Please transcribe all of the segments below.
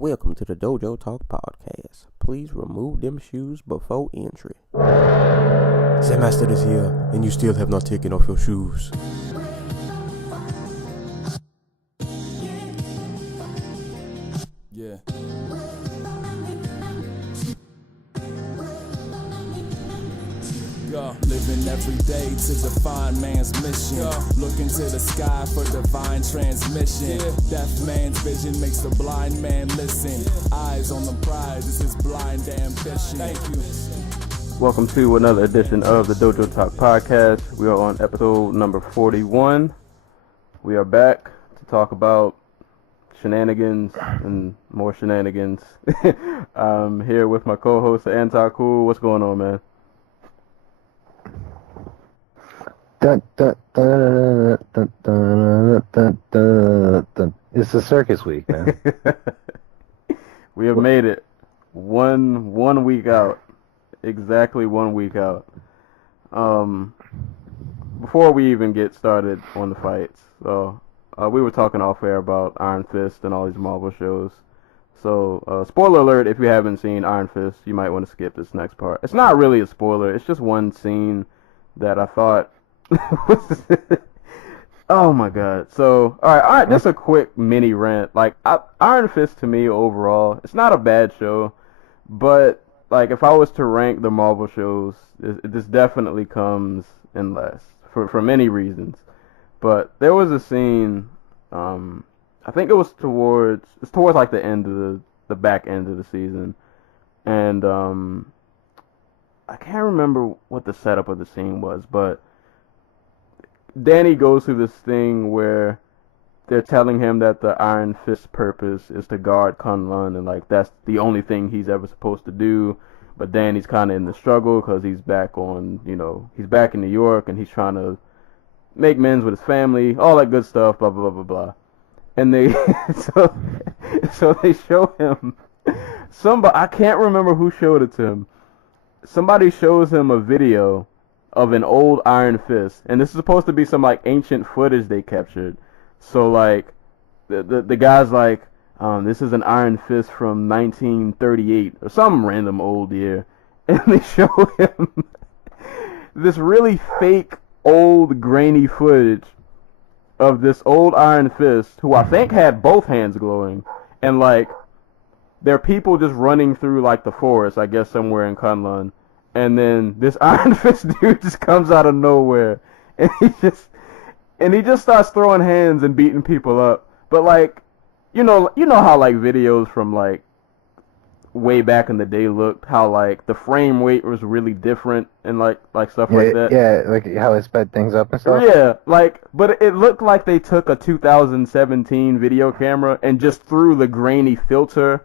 Welcome to the Dojo Talk Podcast. Please remove them shoes before entry. Sam Master is here, and you still have not taken off your shoes. Yeah. Living every day to define man's mission. Looking to the sky for divine transmission. Deaf man's vision makes the blind man listen. Eyes on the prize, this is blind ambition. Thank you. Welcome to another edition of the Dojo Talk Podcast. We are on episode number 41. We are back to talk about shenanigans and more shenanigans. I'm here with my co-host, Anti-Cool. What's going on, man? Dun, dun, dun, dun, dun, dun, dun, dun. It's the circus week, man. We have made it one week out. Exactly 1 week out. Before we even get started on the fights, so we were talking off air about Iron Fist and all these Marvel shows. So spoiler alert, if you haven't seen Iron Fist, you might want to skip this next part. It's not really a spoiler. It's just one scene that I thought oh my god. So all right, just a quick mini rant. Like Iron Fist, to me overall, it's not a bad show, but like if I was to rank the Marvel shows, this definitely comes in last for many reasons. But there was a scene, I think it was towards like the end of the back end of the season, and I can't remember what the setup of the scene was, but Danny goes through this thing where they're telling him that the Iron Fist's purpose is to guard Kunlun, and like that's the only thing he's ever supposed to do. But Danny's kind of in the struggle because he's back he's back in New York and he's trying to make amends with his family, all that good stuff, blah blah blah blah blah. And they so they show him somebody, I can't remember who showed it to him. Somebody shows him a video of an old Iron Fist, and this is supposed to be some like ancient footage they captured. So like the guy's like, this is an Iron Fist from 1938 or some random old year, and they show him this really fake old grainy footage of this old Iron Fist who I think had both hands glowing, and like there are people just running through like the forest, I guess somewhere in Kunlun. And then this Iron Fist dude just comes out of nowhere, and he just starts throwing hands and beating people up. But like, you know how like videos from like way back in the day looked, how like the frame rate was really different and like stuff like that. Yeah, like how it sped things up and stuff. Yeah, like, but it looked like they took a 2017 video camera and just threw the grainy filter.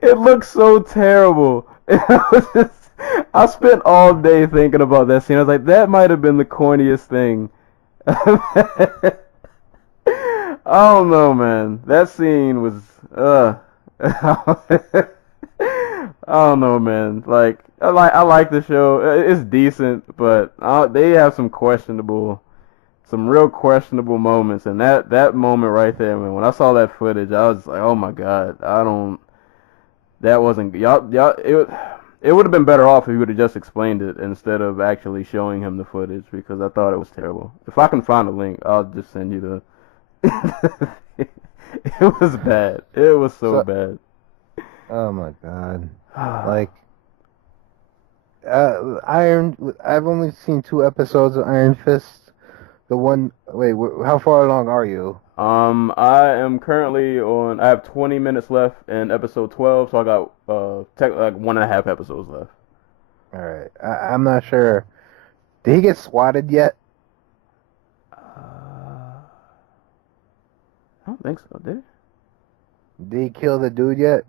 It looks so terrible. I spent all day thinking about that scene. I was like, that might have been the corniest thing. I don't know, man. That scene was, I don't know, man. Like, I like the show. It's decent, but they have some real questionable moments, and that moment right there, man, when I saw that footage, I was like, oh my god, that wasn't, it would have been better off if you would have just explained it instead of actually showing him the footage, because I thought it was terrible. If I can find a link, I'll just send you the, it was bad. It was so bad. Oh my god. Like, I've only seen 2 episodes of Iron Fist. How far along are you? I am currently I have 20 minutes left in episode 12, so I got like 1.5 episodes left. Alright, I'm not sure. Did he get swatted yet? I don't think so, did he? Did he kill the dude yet?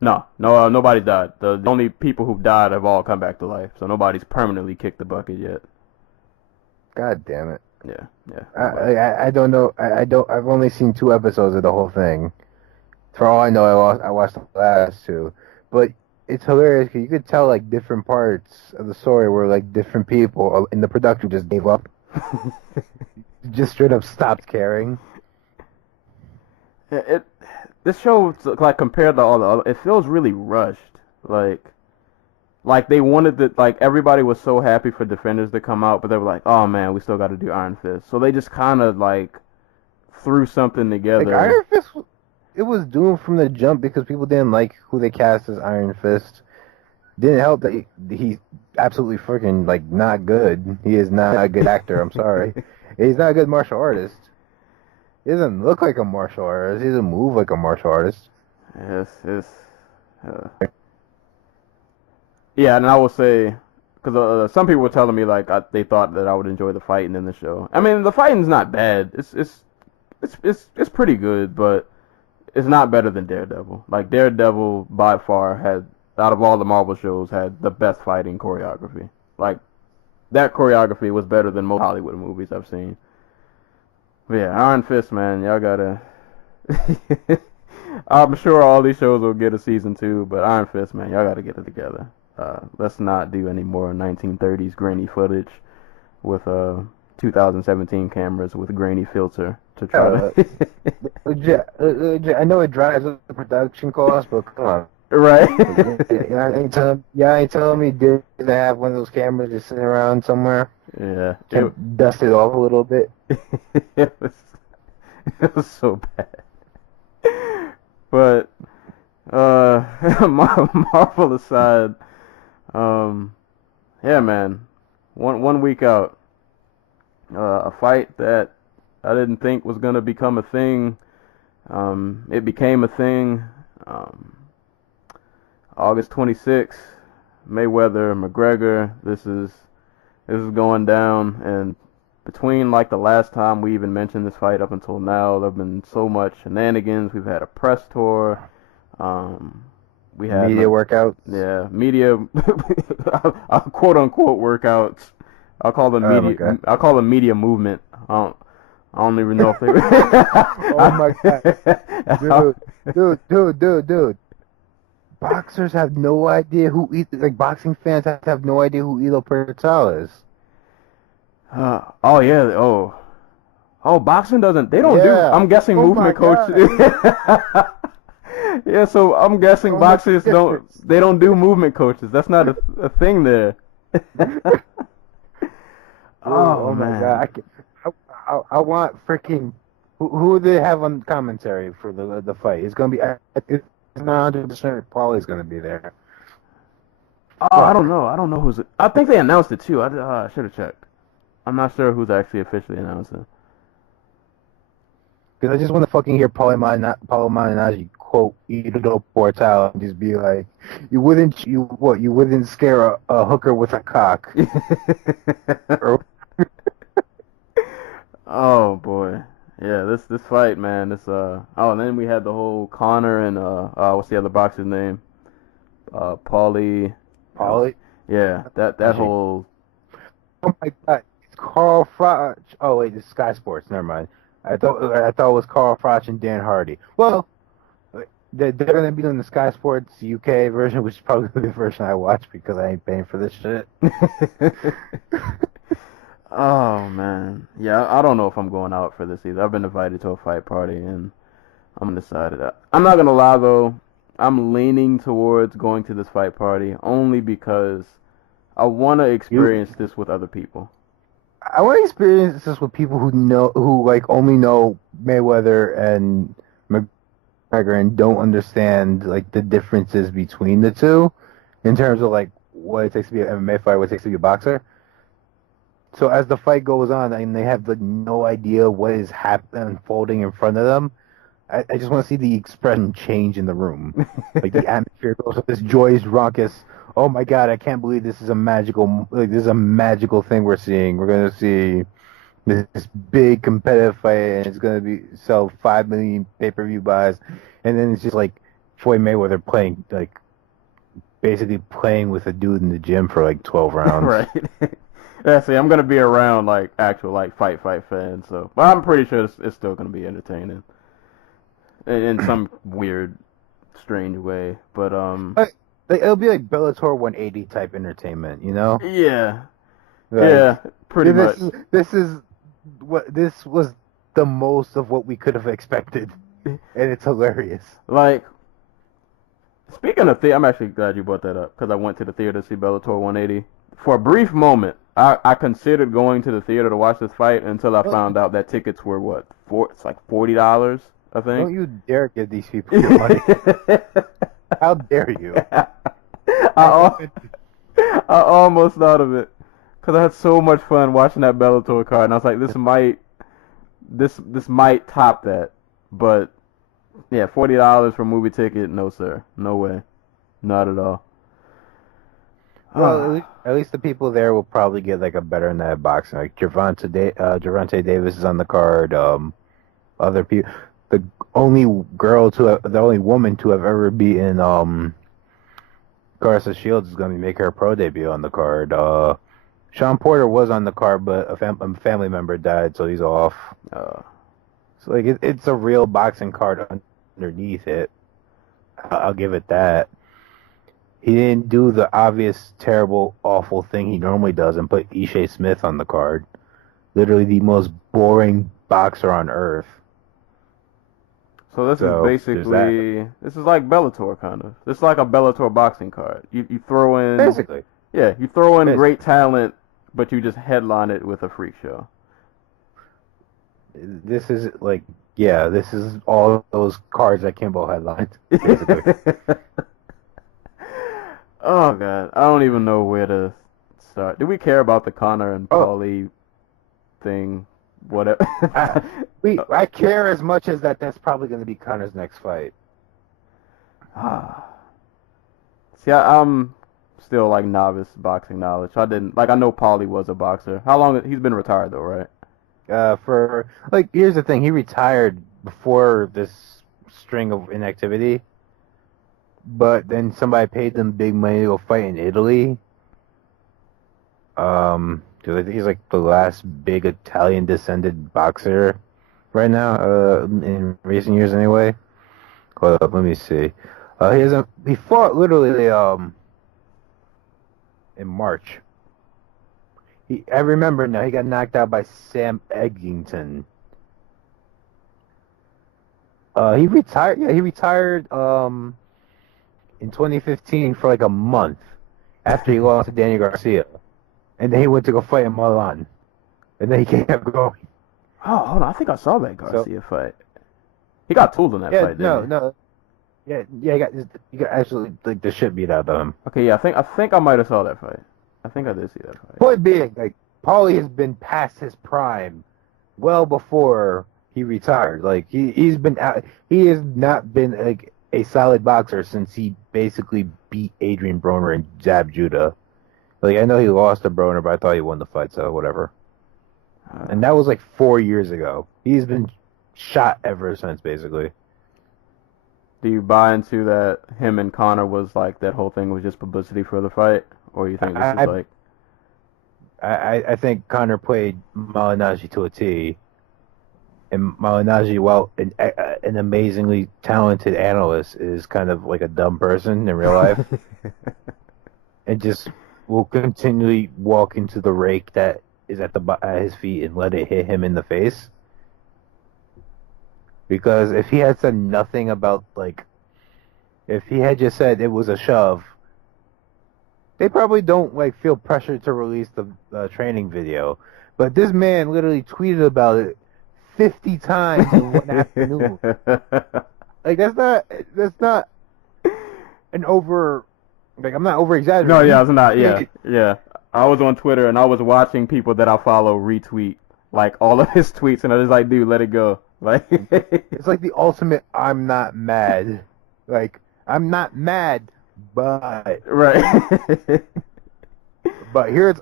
No, nobody died. The only people who died have all come back to life, so nobody's permanently kicked the bucket yet. God damn it. Yeah. I don't know. I've only seen 2 episodes of the whole thing. For all I know, I watched the last 2. But it's hilarious because you could tell like different parts of the story where like different people in the production just gave up. just straight up stopped caring. This show, like, compared to all the other, it feels really rushed. Like they wanted to, like, everybody was so happy for Defenders to come out, but they were like, oh man, we still got to do Iron Fist. So they just kind of like threw something Like together. Iron Fist, it was doomed from the jump because people didn't like who they cast as Iron Fist. Didn't help that he's absolutely freaking like not good. He is not a good actor. I'm sorry, he's not a good martial artist. He doesn't look like a martial artist. He doesn't move like a martial artist. It's yeah, and I will say, because some people were telling me like they thought that I would enjoy the fighting in the show. I mean, the fighting's not bad. It's pretty good, but it's not better than Daredevil. Like Daredevil by far had, out of all the Marvel shows, had the best fighting choreography. Like that choreography was better than most Hollywood movies I've seen. But yeah, Iron Fist, man, y'all gotta. I'm sure all these shows will get a season 2, but Iron Fist, man, y'all gotta get it together. Let's not do any more 1930s grainy footage with 2017 cameras with grainy filter to try to. I know it drives up the production cost, but come on. Right. Y'all ain't telling me they have one of those cameras just sitting around somewhere. Yeah. Dust it off a little bit. It was so bad. But Marvel aside, yeah, man, one week out, a fight that I didn't think was gonna become a thing. It became a thing. August 26th, Mayweather McGregor. This is going down, and between like the last time we even mentioned this fight up until now, there've been so much shenanigans. We've had a press tour. We had media workouts. Yeah, media, quote unquote workouts. I'll call them media. I'll call them media movement. I don't even know if they. Oh my god, dude! Boxers have no idea who boxing fans have no idea who Elo Pertal is. Oh yeah. Oh, boxing doesn't. They don't do. I'm guessing movement coaches. Yeah, so I'm guessing boxers don't. They don't do movement coaches. That's not a thing there. Oh my god! I want freaking. Who do they have on commentary for the fight? It's gonna be. It's 100% Paulie's gonna be there. Oh, I don't know. I don't know who's. I think they announced it too. I should have checked. I'm not sure who's actually officially announcing. Because I just want to fucking hear Paulo Malignaggi quote Elo Portal and just be like, "You wouldn't scare a hooker with a cock." Oh boy. Yeah, this fight, man. And then we had the whole Connor and what's the other boxer's name? Paulie. Yeah, that whole. Oh my god, it's Carl Froch. Oh wait, it's Sky Sports. Never mind. I thought it was Carl Froch and Dan Hardy. Well, they're gonna be doing the Sky Sports UK version, which is probably the version I watch because I ain't paying for this shit. Oh man, yeah, I don't know if I'm going out for this either. I've been invited to a fight party and I'm undecided. I'm not gonna lie though, I'm leaning towards going to this fight party only because I want to experience this with other people. I want to experience this with people who only know Mayweather and McGregor and don't understand like the differences between the two in terms of like what it takes to be an MMA fighter, what it takes to be a boxer. So as the fight goes on and they have like no idea what is unfolding in front of them, I just want to see the expression change in the room. Like the atmosphere goes with this joyous, raucous. Oh my god! I can't believe this is a magical thing we're seeing. We're gonna see this big competitive fight, and it's gonna sell 5 million pay-per-view buys, and then it's just like Floyd Mayweather basically playing with a dude in the gym for like 12 rounds. Right. Yeah, see, I'm gonna be around like actual like fight fans, so but I'm pretty sure it's still gonna be entertaining in some weird, strange way. But it'll be like Bellator 180 type entertainment, you know? Yeah. Yeah, pretty much. This is this was the most of what we could have expected, and it's hilarious. Like, speaking of theater, I'm actually glad you brought that up because I went to the theater to see Bellator 180. For a brief moment, I considered going to the theater to watch this fight until I found out that tickets were it's like $40, I think. Don't you dare give these people your money. How dare you? I almost thought of it because I had so much fun watching that Bellator card, and I was like, this might top that, but yeah, $40 for a movie ticket, no sir, no way, not at all. Well, at least the people there will probably get like a better night of boxing. Like Gervonta Davis is on the card. Other people, the only woman to have ever beaten Carissa Shields is going to make her pro debut on the card. Sean Porter was on the card, but a family member died, so he's off. So like it's a real boxing card underneath it. I'll give it that. He didn't do the obvious, terrible, awful thing he normally does and put Ishe Smith on the card. Literally the most boring boxer on earth. So this is basically, this is like Bellator kind of. This is like a Bellator boxing card. You throw in basically. Yeah, you throw in great talent, but you just headline it with a freak show. This is like, yeah, this is all those cards that Kimbo headlined, basically. Oh god, I don't even know where to start. Do we care about the Conor and Paulie thing? Whatever. I care as much as that's probably going to be Conor's next fight. See, I'm still like novice boxing knowledge. I know Paulie was a boxer. How long he's been retired though, right? Here's the thing. He retired before this string of inactivity, but then somebody paid them big money to go fight in Italy. I think he's like the last big Italian descended boxer right now, in recent years anyway. Hold up, let me see. He fought literally in March. I remember now, he got knocked out by Sam Eggington. He retired in 2015 for like a month after he lost to Danny Garcia. And then he went to go fight in Milan. And then he kept going. Oh, hold on. I think I saw that Garcia fight. He got tooled in that fight, didn't he? No. Yeah, he got actually like the shit beat out of him. Okay, yeah, I think I might have saw that fight. I think I did see that fight. Point being, like, Paulie has been past his prime well before he retired. Like, he's been out. He has not been like a solid boxer since he basically beat Adrian Broner and Zab Judah. Like, I know he lost to Broner, but I thought he won the fight, so whatever. And that was like 4 years ago. He's been shot ever since, basically. Do you buy into that him and Conor was like, that whole thing was just publicity for the fight? Or you think this is like... I think Conor played Malignaggi to a T. And Malignaggi, while an amazingly talented analyst, is kind of like a dumb person in real life. And just will continually walk into the rake that is at his feet and let it hit him in the face. Because if he had said nothing about, like, if he had just said it was a shove, they probably don't, like, feel pressured to release the training video. But this man literally tweeted about it 50 times in one afternoon. Like, that's not an over... Like, I'm not over-exaggerating. No, yeah, it's not, yeah. I was on Twitter, and I was watching people that I follow retweet, like, all of his tweets, and I was like, dude, let it go. Like, it's like the ultimate I'm not mad. Like, I'm not mad, but... Right. But here's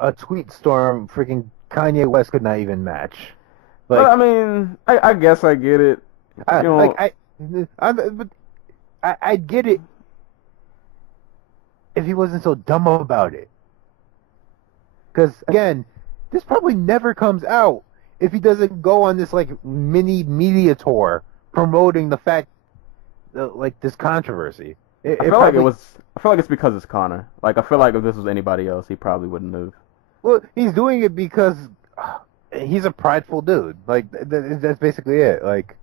a tweet storm freaking Kanye West could not even match. Like, well, I mean, I guess I get it. I'd get it if he wasn't so dumb about it. Because, again, this probably never comes out if he doesn't go on this, like, mini media tour promoting the fact, like, this controversy. I feel like it's because it's Conor. Like, I feel like if this was anybody else, he probably wouldn't have. Well, he's doing it because he's a prideful dude. Like that's basically it. Like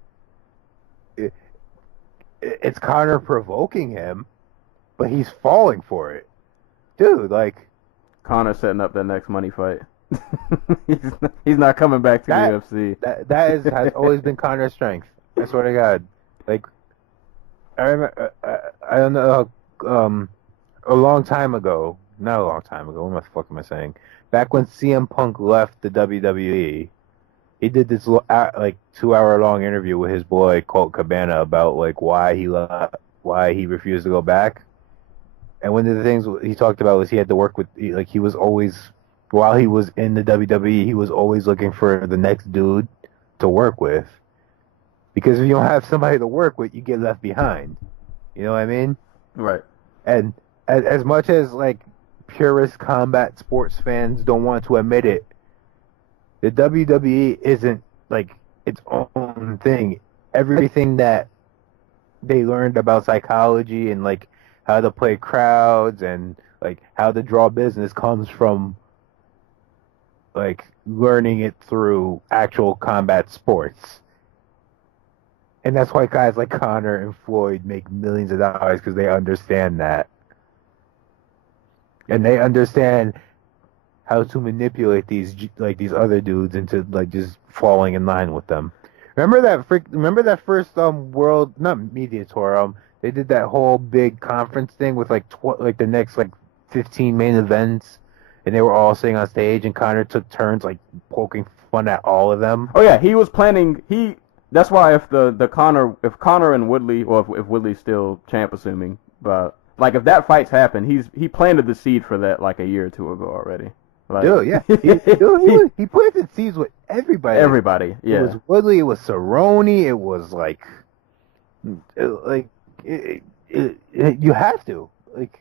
it's Conor provoking him, but he's falling for it, dude. Like Conor setting up that next money fight. he's not coming back to the UFC. Has always been Conor's strength. I swear to God. Like I remember, I don't know. A long time ago, not a long time ago. What the fuck am I saying? Back when CM Punk left the WWE, he did this like 2-hour long interview with his boy Colt Cabana about like why he left, why he refused to go back. And one of the things he talked about was he had to work with like he was always while he was in the WWE, he was always looking for the next dude to work with. Because if you don't have somebody to work with, you get left behind. You know what I mean? Right. And as much as like purist combat sports fans don't want to admit it, the WWE isn't like its own thing. Everything that they learned about psychology and like how to play crowds and like how to draw business comes from like learning it through actual combat sports. And that's why guys like Conor and Floyd make millions of dollars, because they understand that. And they understand how to manipulate these other dudes into like just falling in line with them. Remember that first world, not media tour, they did that whole big conference thing with like the next like 15 main events, and they were all sitting on stage, and Conor took turns like poking fun at all of them. Oh yeah, he was planning. That's why if Conor and Woodley, or if Woodley's still champ, assuming, but like if that fight's happened, he planted the seed for that like a year or two ago already. Like, dude, yeah, he planted seeds with everybody. Everybody, yeah. It was Woodley, it was Cerrone, it was like you have to like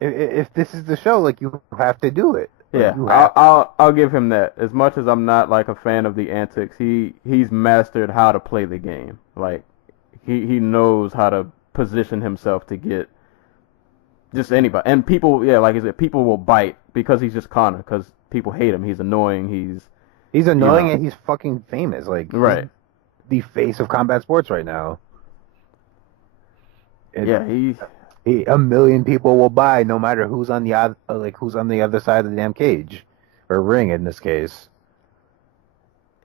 if this is the show, like you have to do it. Yeah, I'll give him that. As much as I'm not like a fan of the antics, he's mastered how to play the game. Like he knows how to position himself to get just anybody. And people, yeah, like I said, people will bite because he's just Conor, because people hate him. He's annoying. He's annoying, and he's fucking famous. Like right, the face of combat sports right now. Yeah, a million people will buy, no matter who's on the other side of the damn cage, or ring in this case.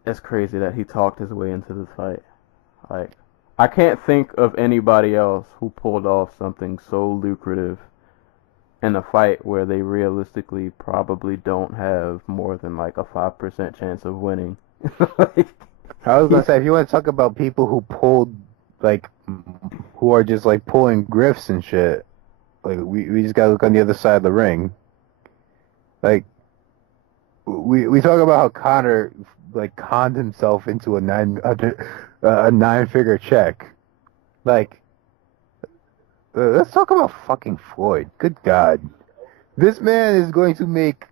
It's crazy that he talked his way into the fight. Like, I can't think of anybody else who pulled off something so lucrative in a fight where they realistically probably don't have more than like a 5% chance of winning. I was gonna say, if you want to talk about people who pulled like, who are just like pulling grifts and shit, like we just gotta look on the other side of the ring. Like we talk about how Conor like conned himself into a 9-figure check. Like, let's talk about fucking Floyd. Good God, this man is going to make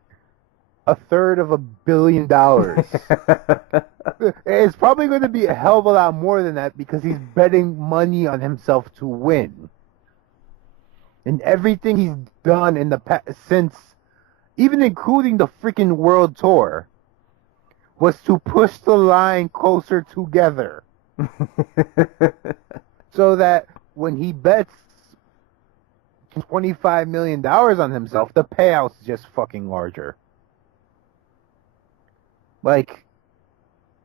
$1/3 billion. It's probably going to be a hell of a lot more than that, because he's betting money on himself to win. And everything he's done in the past, since, even including the freaking world tour, was to push the line closer together. So that when he bets $25 million on himself, the payout's just fucking larger. Like,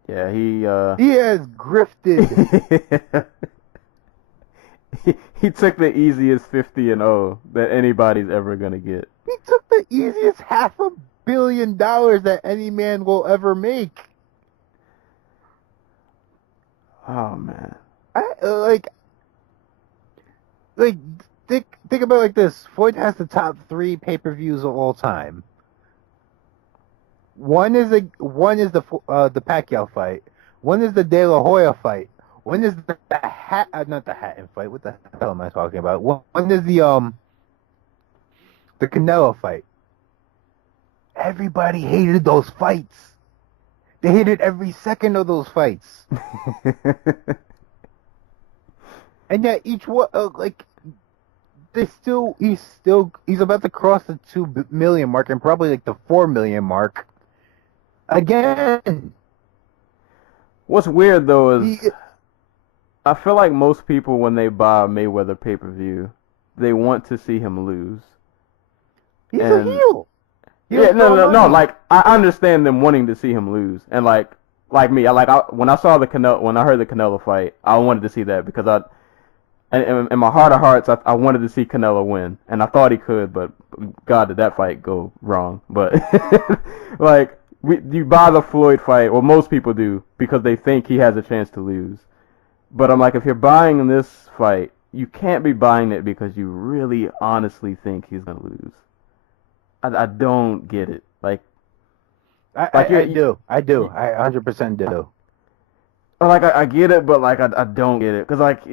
yeah, he has grifted. he took the easiest 50-0 that anybody's ever gonna get. He took the easiest $500 million that any man will ever make. Oh man, think about it like this: Floyd has the top 3 pay-per-views of all time. One is the Pacquiao fight. One is the De La Hoya fight. One is not the Hatton fight. What the hell am I talking about? One is the Canelo fight. Everybody hated those fights. They hated every second of those fights. And yet each one, he's about to cross the 2 million mark, and probably like the 4 million mark. again. What's weird though is He, I feel like most people when they buy a Mayweather pay-per-view, they want to see him lose. he's a And heel. yeah, Heels no, draw no, no. money. Like I understand them wanting to see him lose, and like me, when I saw the Canelo, when I heard the Canelo fight, I wanted to see that because in my heart of hearts, I wanted to see Canelo win, and I thought he could, but God, did that fight go wrong? But like you buy the Floyd fight, well, most people do because they think he has a chance to lose. But I'm like, if you're buying this fight, you can't be buying it because you really honestly think he's gonna lose. I don't get it. I do. I do. I 100% do. Like I get it, but like I don't get it because like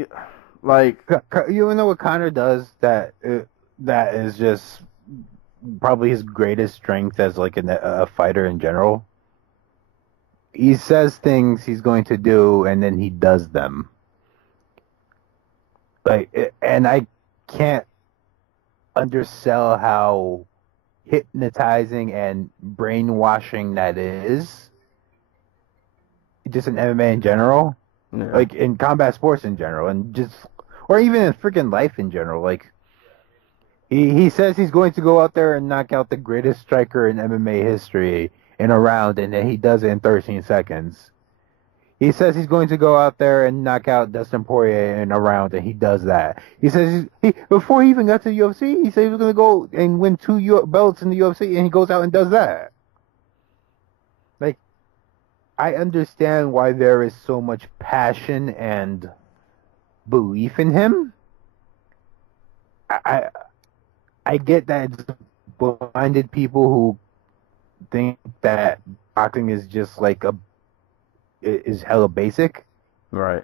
You know what Connor does that is just probably his greatest strength as like a fighter in general. He says things he's going to do and then he does them. And I can't undersell how hypnotizing and brainwashing that is. Just in MMA in general, yeah. like in combat sports in general, and just or even in freaking life in general. Like he says he's going to go out there and knock out the greatest striker in MMA history in a round, and then he does it in 13 seconds. He says he's going to go out there and knock out Dustin Poirier in a round, and he does that. He says before he even got to the UFC, he said he was going to go and win two belts in the UFC, and he goes out and does that. Like, I understand why there is so much passion and belief in him. I get that it's blinded people who think that boxing is just like is hella basic. Right.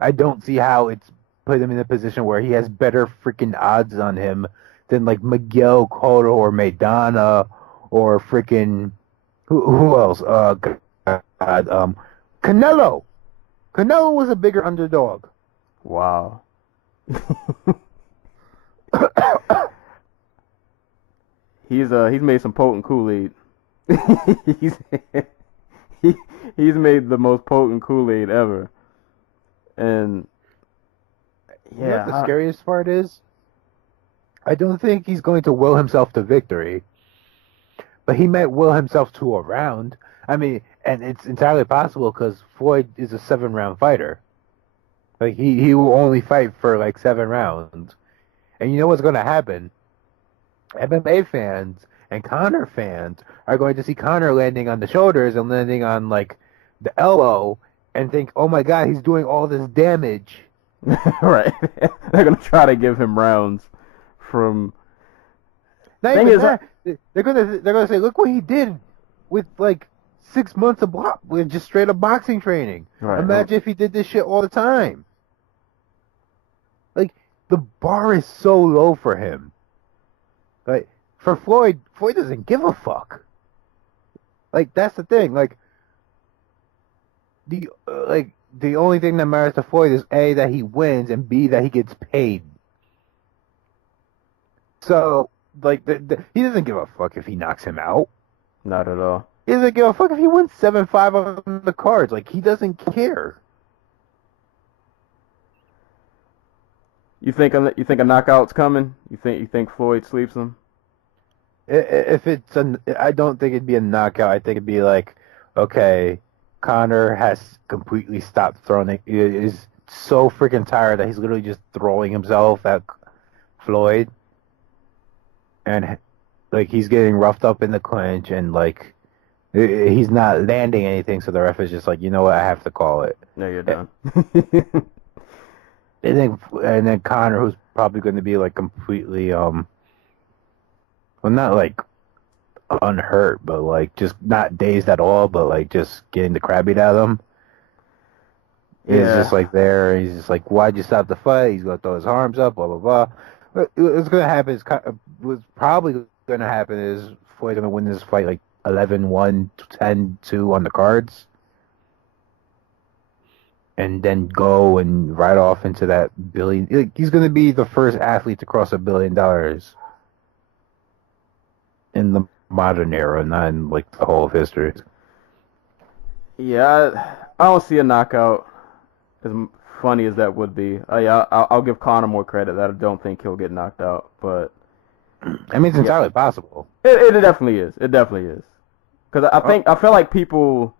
I don't see how it's put him in a position where he has better freaking odds on him than like Miguel Cotto or Maidana or freaking who else? Canelo. Canelo was a bigger underdog. Wow. He's made some potent Kool-Aid. he's he's made the most potent Kool-Aid ever. And yeah, you know what the scariest part is? I don't think he's going to will himself to victory, but he might will himself to a round. I mean, and it's entirely possible because Floyd is a 7-round fighter. Like he will only fight for like 7 rounds, and you know what's going to happen? MMA fans and Conor fans are going to see Conor landing on the shoulders and landing on like the elbow and think, "Oh my God, he's doing all this damage." Right. They're gonna try to give him rounds from. They're gonna say, "Look what he did with like 6 months of with just straight up boxing training. Right. Imagine if he did this shit all the time." Like the bar is so low for him. Like for Floyd doesn't give a fuck. Like that's the thing. Like the only thing that matters to Floyd is A, that he wins, and B, that he gets paid. So like he doesn't give a fuck if he knocks him out. Not at all. He doesn't give a fuck if he wins 7-5 on the cards. Like he doesn't care. You think a knockout's coming? You think Floyd sleeps him? I don't think it'd be a knockout. I think it'd be like, okay, Conor has completely stopped throwing. He is so freaking tired that he's literally just throwing himself at Floyd, and like he's getting roughed up in the clinch, and like he's not landing anything. So the ref is just like, you know what, I have to call it. No, you're done. And then Conor, who's probably going to be like completely well, not like unhurt, but like just not dazed at all, but like just getting the crap beat out of him. He's just like there. He's just like, why'd you stop the fight? He's gonna throw his arms up, blah blah blah. What's gonna happen what's probably gonna happen is Floyd's gonna win this fight like 11-1, 10-2 on the cards, and then go and ride off into that billion. Like, he's gonna be the first athlete to cross $1 billion in the modern era, not in like the whole of history. Yeah, I don't see a knockout as funny as that would be. Yeah, I'll give Conor more credit that I don't think he'll get knocked out, but I mean, it's yeah, entirely possible. it definitely is. It definitely is. Because I feel like people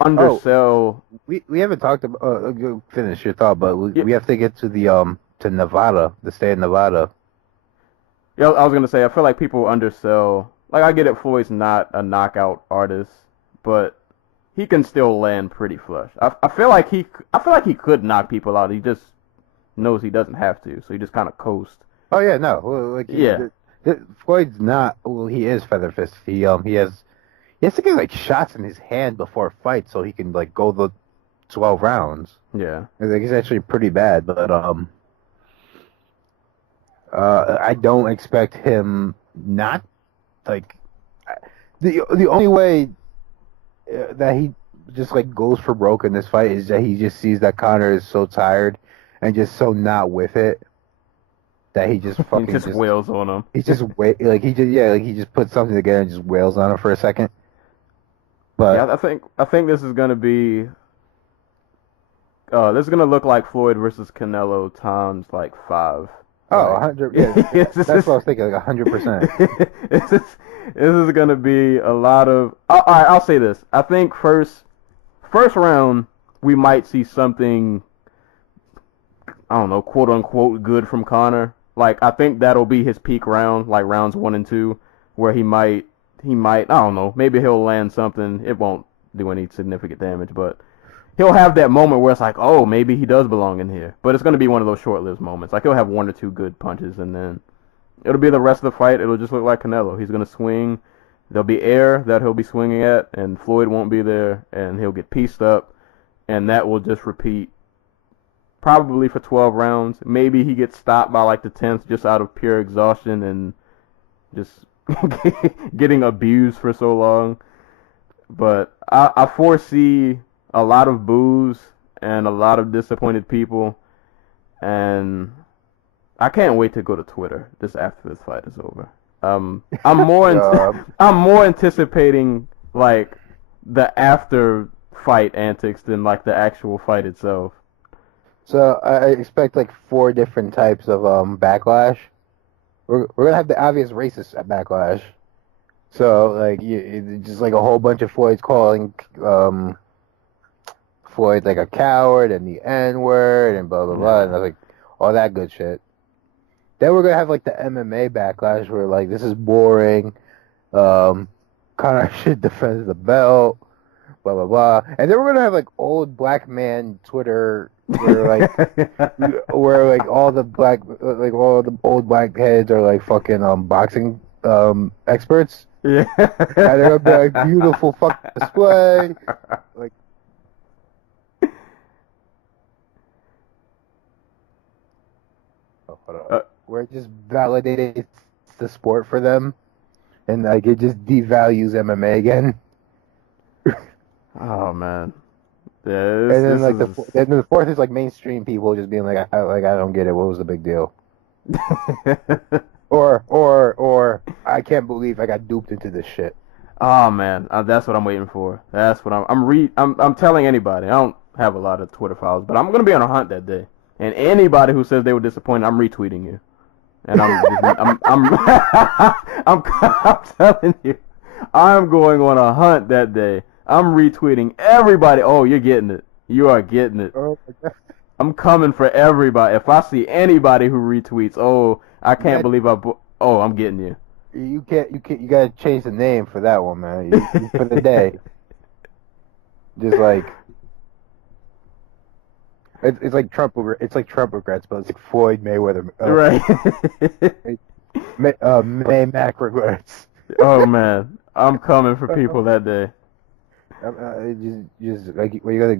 undersell. We haven't talked about. You finish your thought, but Yeah, we have to get to the to Nevada, the state of Nevada. yeah, I was gonna say I feel like people undersell. Like I get it, Floyd's not a knockout artist, but he can still land pretty flush. I feel like he could knock people out. He just knows he doesn't have to, so he just kind of coasts. Oh yeah, no, well, like Yeah, Floyd's not. Well, he is feather fist. He has to get like shots in his hand before a fight so he can like go the 12 rounds. yeah. Like he's actually pretty bad, but I don't expect him not like the only way that he just like goes for broke in this fight is that he just sees that Conor is so tired and just so not with it that he just He fucking just wails on him. he just wait like he just puts something together and just wails on him for a second. But Yeah, I think this is gonna be this is gonna look like Floyd versus Canelo times like 5. oh, Like, 100. Yeah, that's what I was thinking. Like 100%. this is gonna be a lot of. All right, I'll say this. I think first round we might see something. I don't know, quote unquote, good from Conor. Like I think that'll be his peak round, like rounds 1 and 2, where he might. I don't know. Maybe he'll land something. It won't do any significant damage, but he'll have that moment where it's like, oh, maybe he does belong in here. But it's going to be one of those short-lived moments. Like he'll have 1 or 2 good punches, and then it'll be the rest of the fight. It'll just look like Canelo. He's going to swing. There'll be air that he'll be swinging at, and Floyd won't be there, and he'll get pieced up, and that will just repeat probably for 12 rounds. Maybe he gets stopped by like the 10th just out of pure exhaustion and just getting abused for so long. But I foresee a lot of boos and a lot of disappointed people, and I can't wait to go to Twitter just after this fight is over. I'm more anticipating like the after fight antics than like the actual fight itself. So I expect like 4 different types of backlash. We're gonna have the obvious racist backlash. So like just like a whole bunch of Floyd's calling Floyd like a coward and the N-word and blah blah blah and like all that good shit. Then we're gonna have like the MMA backlash where like this is boring. Conor should defend the belt. Blah blah blah. And then we're gonna have like old black man Twitter where like all the old black heads are like fucking boxing experts. Yeah. And they're gonna be like beautiful fucking display. Like hold on. Where it just validates the sport for them and like it just devalues MMA again. Oh man. Yeah, And then like the fourth is like mainstream people just being like I don't get it. What was the big deal? Or I can't believe I got duped into this shit. Oh man, that's what I'm waiting for. That's what I'm telling anybody. I don't have a lot of Twitter followers, but I'm gonna be on a hunt that day. And anybody who says they were disappointed, I'm retweeting you. And I'm telling you, I'm going on a hunt that day. I'm retweeting everybody. Oh, you're getting it. You are getting it. Oh my God. I'm coming for everybody. If I see anybody who retweets, oh, I can't believe oh, I'm getting you. You gotta change the name for that one, man. For the day. Just like it's like Trump. It's like Trump regrets, but it's like Floyd Mayweather. Right. Mac regrets. Oh man, I'm coming for people that day. Just like you're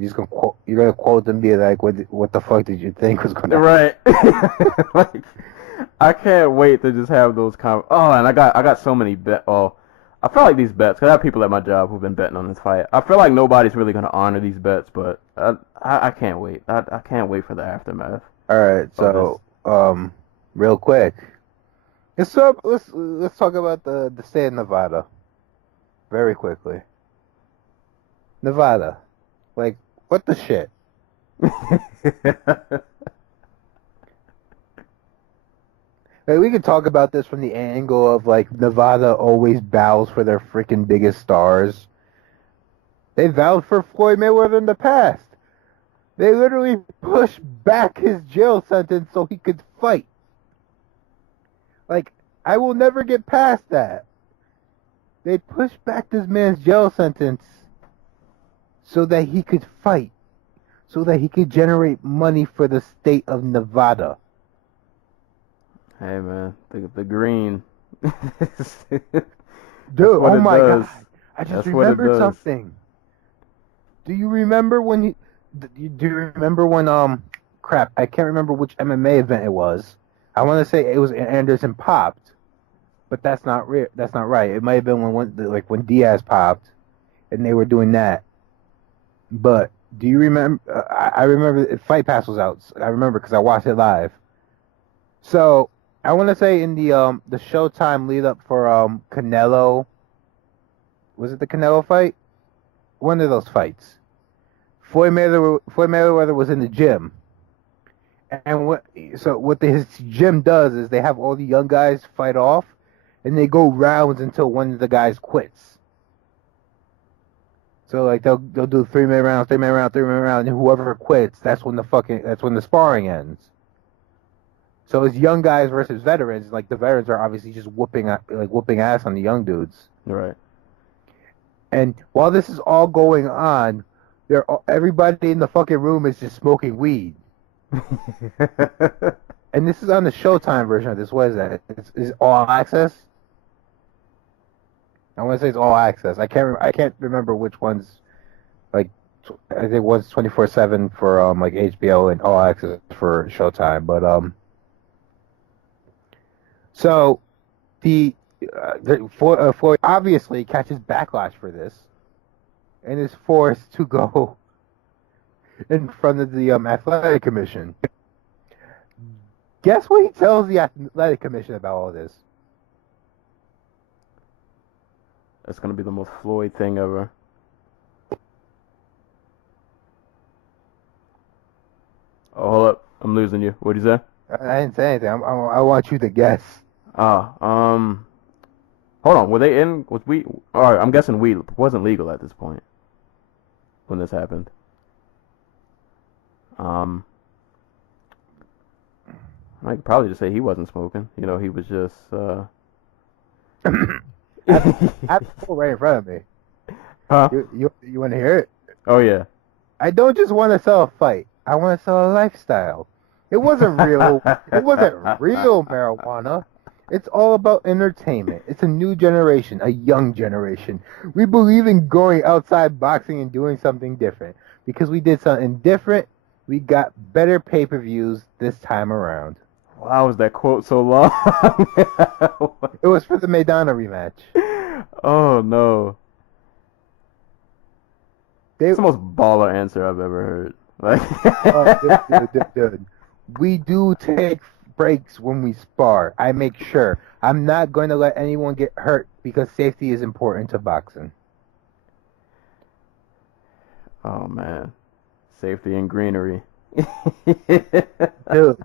gonna quote them, be like, what the fuck did you think was gonna happen? Right. Like, I can't wait to just have those Oh, and I got so many bet. Oh, I feel like these bets. Cause I have people at my job who've been betting on this fight. I feel like nobody's really gonna honor these bets, but I can't wait. I can't wait for the aftermath. All right, so real quick, Let's talk about the state of Nevada very quickly. Nevada, like what the shit? Like, we could talk about this from the angle of like Nevada always bows for their freaking biggest stars. They vowed for Floyd Mayweather in the past. They literally pushed back his jail sentence so he could fight. Like, I will never get past that. They pushed back this man's jail sentence so that he could fight, so that he could generate money for the state of Nevada. Hey man, the green. Dude, oh my does. God. I just That's what it remembered does. something. Do you remember when crap, I can't remember which MMA event it was. I want to say it was Anderson popped, but that's not right. It might have been when Diaz popped and they were doing that. But do you remember I remember Fight Pass was out. I remember cuz I watched it live. So, I want to say in the Showtime lead up for Canelo, was it the Canelo fight? One of those fights. Floyd Mayweather was in the gym, and what his gym does is they have all the young guys fight off, and they go rounds until one of the guys quits. So like they'll do 3-minute rounds, 3-minute round, 3-minute round, and whoever quits, that's when the sparring ends. So it's young guys versus veterans. Like the veterans are obviously just whooping ass on the young dudes. Right. And while this is all going on, everybody in the fucking room is just smoking weed. And this is on the Showtime version of this. What is that? Is it All Access? I want to say it's All Access. I can't remember which ones. Like, I think one's 24/7 for like HBO and All Access for Showtime. But so Floyd obviously catches backlash for this, and is forced to go in front of the athletic commission. Guess what he tells the athletic commission about all this? That's gonna be the most Floyd thing ever. Oh, hold up, I'm losing you. What'd you say? I didn't say anything. I want you to guess. Hold on. Were they in? Was weed? All right, I'm guessing weed wasn't legal at this point when this happened. I could probably just say he wasn't smoking. You know, he was just. I have the quote right in front of me. Huh? You want to hear it? Oh yeah. I don't just want to sell a fight. I want to sell a lifestyle. It wasn't real. It wasn't real marijuana. It's all about entertainment. It's a new generation, a young generation. We believe in going outside boxing and doing something different. Because we did something different, we got better pay-per-views this time around. Why was that quote so long? It was for the Maidana rematch. Oh no. It's the They, most baller answer I've ever heard. Like, dude. We do take breaks when we spar. I make sure. I'm not going to let anyone get hurt because safety is important to boxing. oh man, safety and greenery. Dude,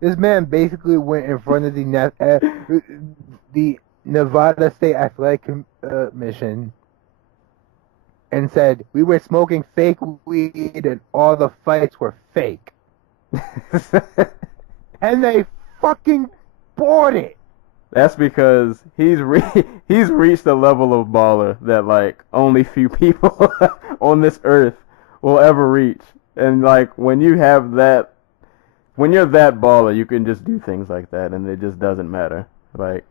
this man basically went in front of the Nevada State Athletic Commission and said, we were smoking fake weed and all the fights were fake. And they fucking bought it. That's because he's reached a level of baller that like only few people on this earth will ever reach. And like when you're that baller, you can just do things like that, and it just doesn't matter. Like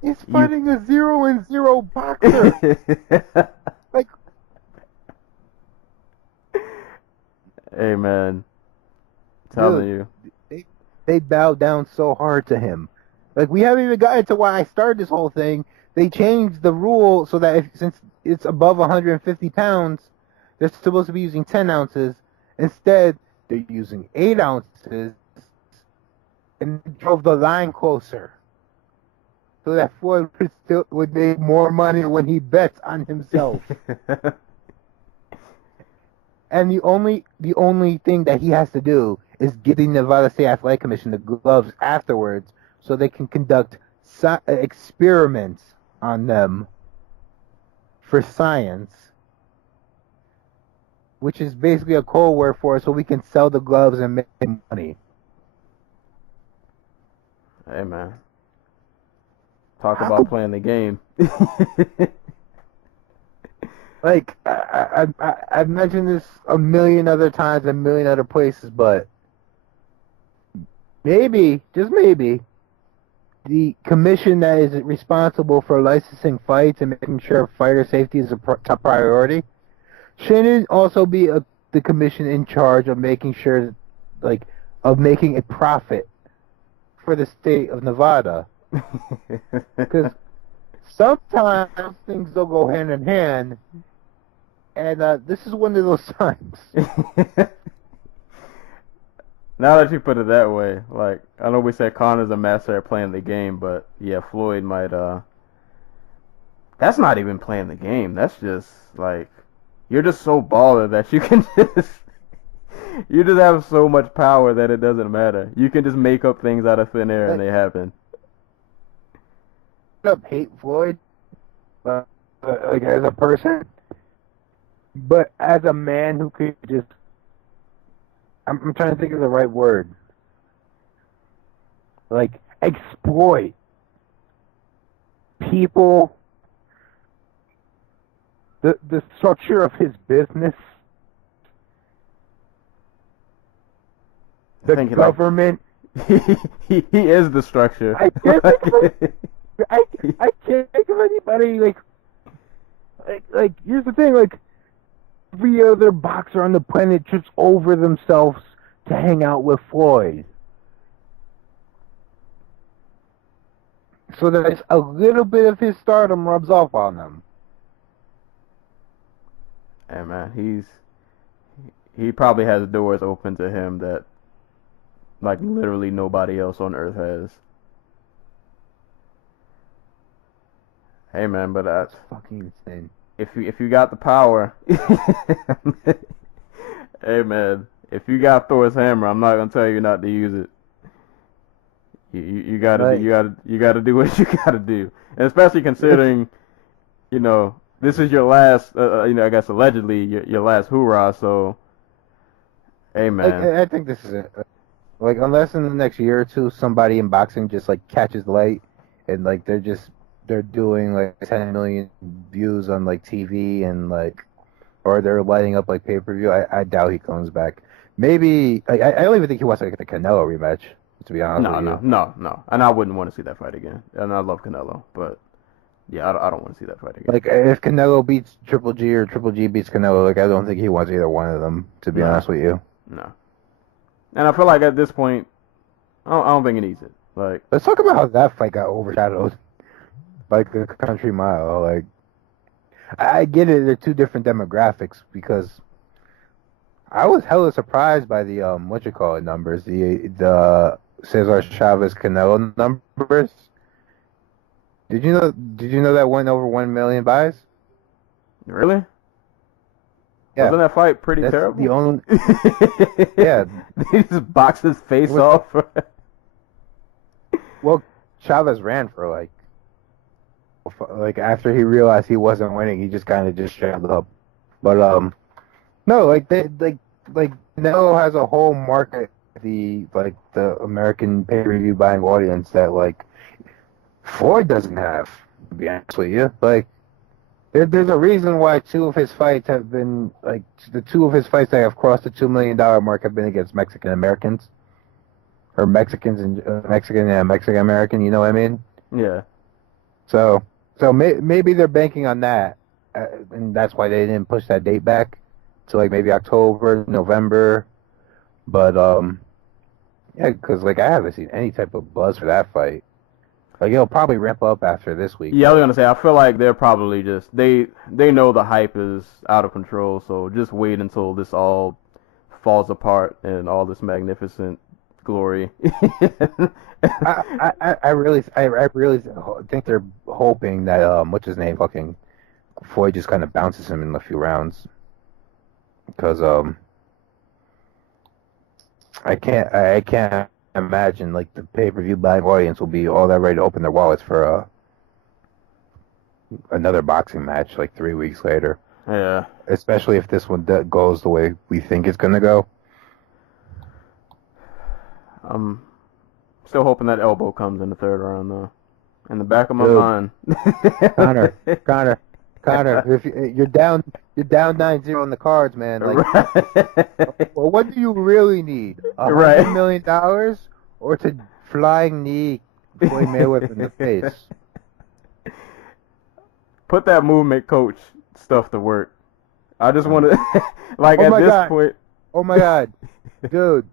He's fighting a 0-0 boxer. Like, hey man, telling you. They bowed down so hard to him. Like, we haven't even gotten to why I started this whole thing. They changed the rule so that since it's above 150 pounds, they're supposed to be using 10 ounces. Instead, they're using 8 ounces and drove the line closer. so that Floyd would make more money when he bets on himself. And the only thing that he has to do is get the Nevada State Athletic Commission the gloves afterwards, so they can conduct experiments on them for science, which is basically a code word for it, so we can sell the gloves and make money. Hey, man. Talk about playing the game. Like, I've mentioned this a million other times, a million other places, but maybe, just maybe, the commission that is responsible for licensing fights and making sure fighter safety is a top priority shouldn't also be the commission in charge of making sure, like, of making a profit for the state of Nevada. Because sometimes things don't go hand in hand, and this is one of those times. Now that you put it that way, like, I know we said Connor's a master at playing the game, but yeah, Floyd might, that's not even playing the game. That's just, like, you're just so baller that you can you just have so much power that it doesn't matter. You can just make up things out of thin air and they happen. I don't hate Floyd, like, as a person, but as a man who could just, I'm trying to think of the right word. Like, exploit people, the structure of his business, the government. He is the structure. I can't think of anybody like here's the thing, like, every other boxer on the planet trips over themselves to hang out with Floyd. So that a little bit of his stardom rubs off on them. Hey, man, he probably has doors open to him that, like, literally nobody else on earth has. Hey, man, but that's fucking insane. If you got the power, hey, man, if you got Thor's hammer, I'm not gonna tell you not to use it. You gotta do what you gotta do, and especially considering, you know, this is your last, I guess allegedly your last hoorah. So, hey, man, I think this is it. Like, unless in the next year or two somebody in boxing just, like, catches light and, like, they're doing, like, 10 million views on, like, TV and, like, or they're lighting up, like, pay-per-view, I doubt he comes back. Maybe, like, I don't even think he wants to get the Canelo rematch, to be honest with you. No. And I wouldn't want to see that fight again. And I love Canelo, but, yeah, I don't want to see that fight again. Like, if Canelo beats Triple G or Triple G beats Canelo, like, I don't think he wants either one of them, to be honest with you. No. And I feel like at this point, I don't think he needs it. Like, let's talk about how that fight got overshadowed. Like a country mile. Like, I get it, they're two different demographics, because I was hella surprised by the numbers, the Cesar Chavez Canelo numbers. Did you know that went over 1 million buys? Really? Yeah. Wasn't that fight pretty That's terrible? The only yeah. He just boxed his face off. Well, Chavez ran for like after he realized he wasn't winning, he just kind of just shut up. But no, like Canelo has a whole market, the American pay-per-view buying audience that, like, Floyd doesn't have. To be honest with you, like, there's a reason why two of his fights have been, like, the two of his fights that have crossed the $2 million mark have been against Mexican Americans, or Mexicans and Mexican American. You know what I mean? Yeah. So maybe they're banking on that, and that's why they didn't push that date back to, like, maybe October, November. But yeah, because, like, I haven't seen any type of buzz for that fight. Like, it'll probably ramp up after this week. Yeah, I was gonna say, I feel like they're probably just they know the hype is out of control, so just wait until this all falls apart and all this magnificent glory. I really think they're hoping that what's his name, fucking Floyd just kind of bounces him in a few rounds, because I can't imagine like the pay-per-view live audience will be all that ready to open their wallets for another boxing match like 3 weeks later. Yeah. Especially if this one goes the way we think it's gonna go. I'm still hoping that elbow comes in the third round, though. In the back of my Dude. mind. Connor, if you're down 9-0 on the cards, man. Like, Right. well, what do you really need? Right. $100 million or to flying knee Floyd Mayweather in the face? Put that movement coach stuff to work. I just want to, like, Oh at my this God. point. Oh my God, dude!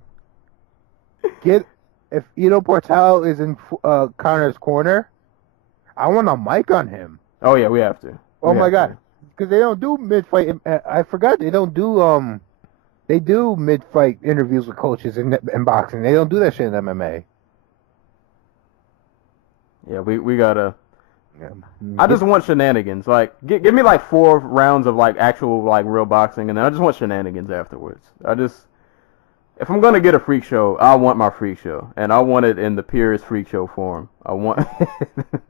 If Ito Portal is in Connor's corner, I want a mic on him. Oh yeah, we have to. Oh We my have God, to. because they don't do mid-fight. I forgot they don't do They do mid-fight interviews with coaches in boxing. They don't do that shit in MMA. Yeah, we gotta. Yeah. I just want shenanigans. Like, give me like 4 rounds of like actual like real boxing, and then I just want shenanigans afterwards. If I'm gonna get a freak show, I want my freak show, and I want it in the purest freak show form. I want.